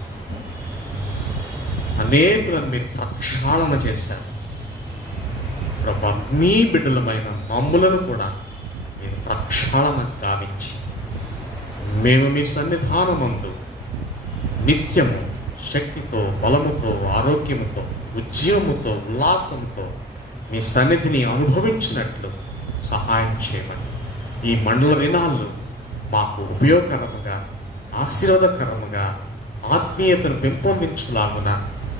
అనేకులను మీరు ప్రక్షాళన చేశారు. ప్రభా, మీ బిడ్డలమైన మమ్ములను కూడా మీరు ప్రక్షాళన గావించి మేము మీ సన్నిధానమందు నిత్యము శక్తితో, బలముతో, ఆరోగ్యముతో, ఉద్యమముతో, ఉల్లాసంతో మీ సన్నిధిని అనుభవించినట్లు సహాయం చేయమని ఈ మండల దినాల్లో మాకు ఉపయోగకరముగా, ఆశీర్వాదకరముగా, ఆత్మీయతను పెంపొందించులాగున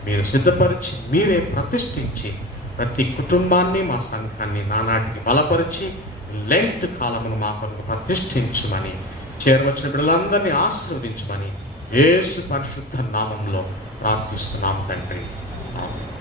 మీరు సిద్ధపరిచి, మీరే ప్రతిష్ఠించి ప్రతి కుటుంబాన్ని, మా సంఘాన్ని నానాటికి బలపరిచి లెంట్ కాలమును మా కొరకు ప్రతిష్ఠించమని, చేరవచ్చిన బిడ్డలందరినీ ఆశీర్వదించమని యేసు పరిశుద్ధ నామంలో ప్రార్థిస్తున్నాం తండ్రి. ఆమేన్.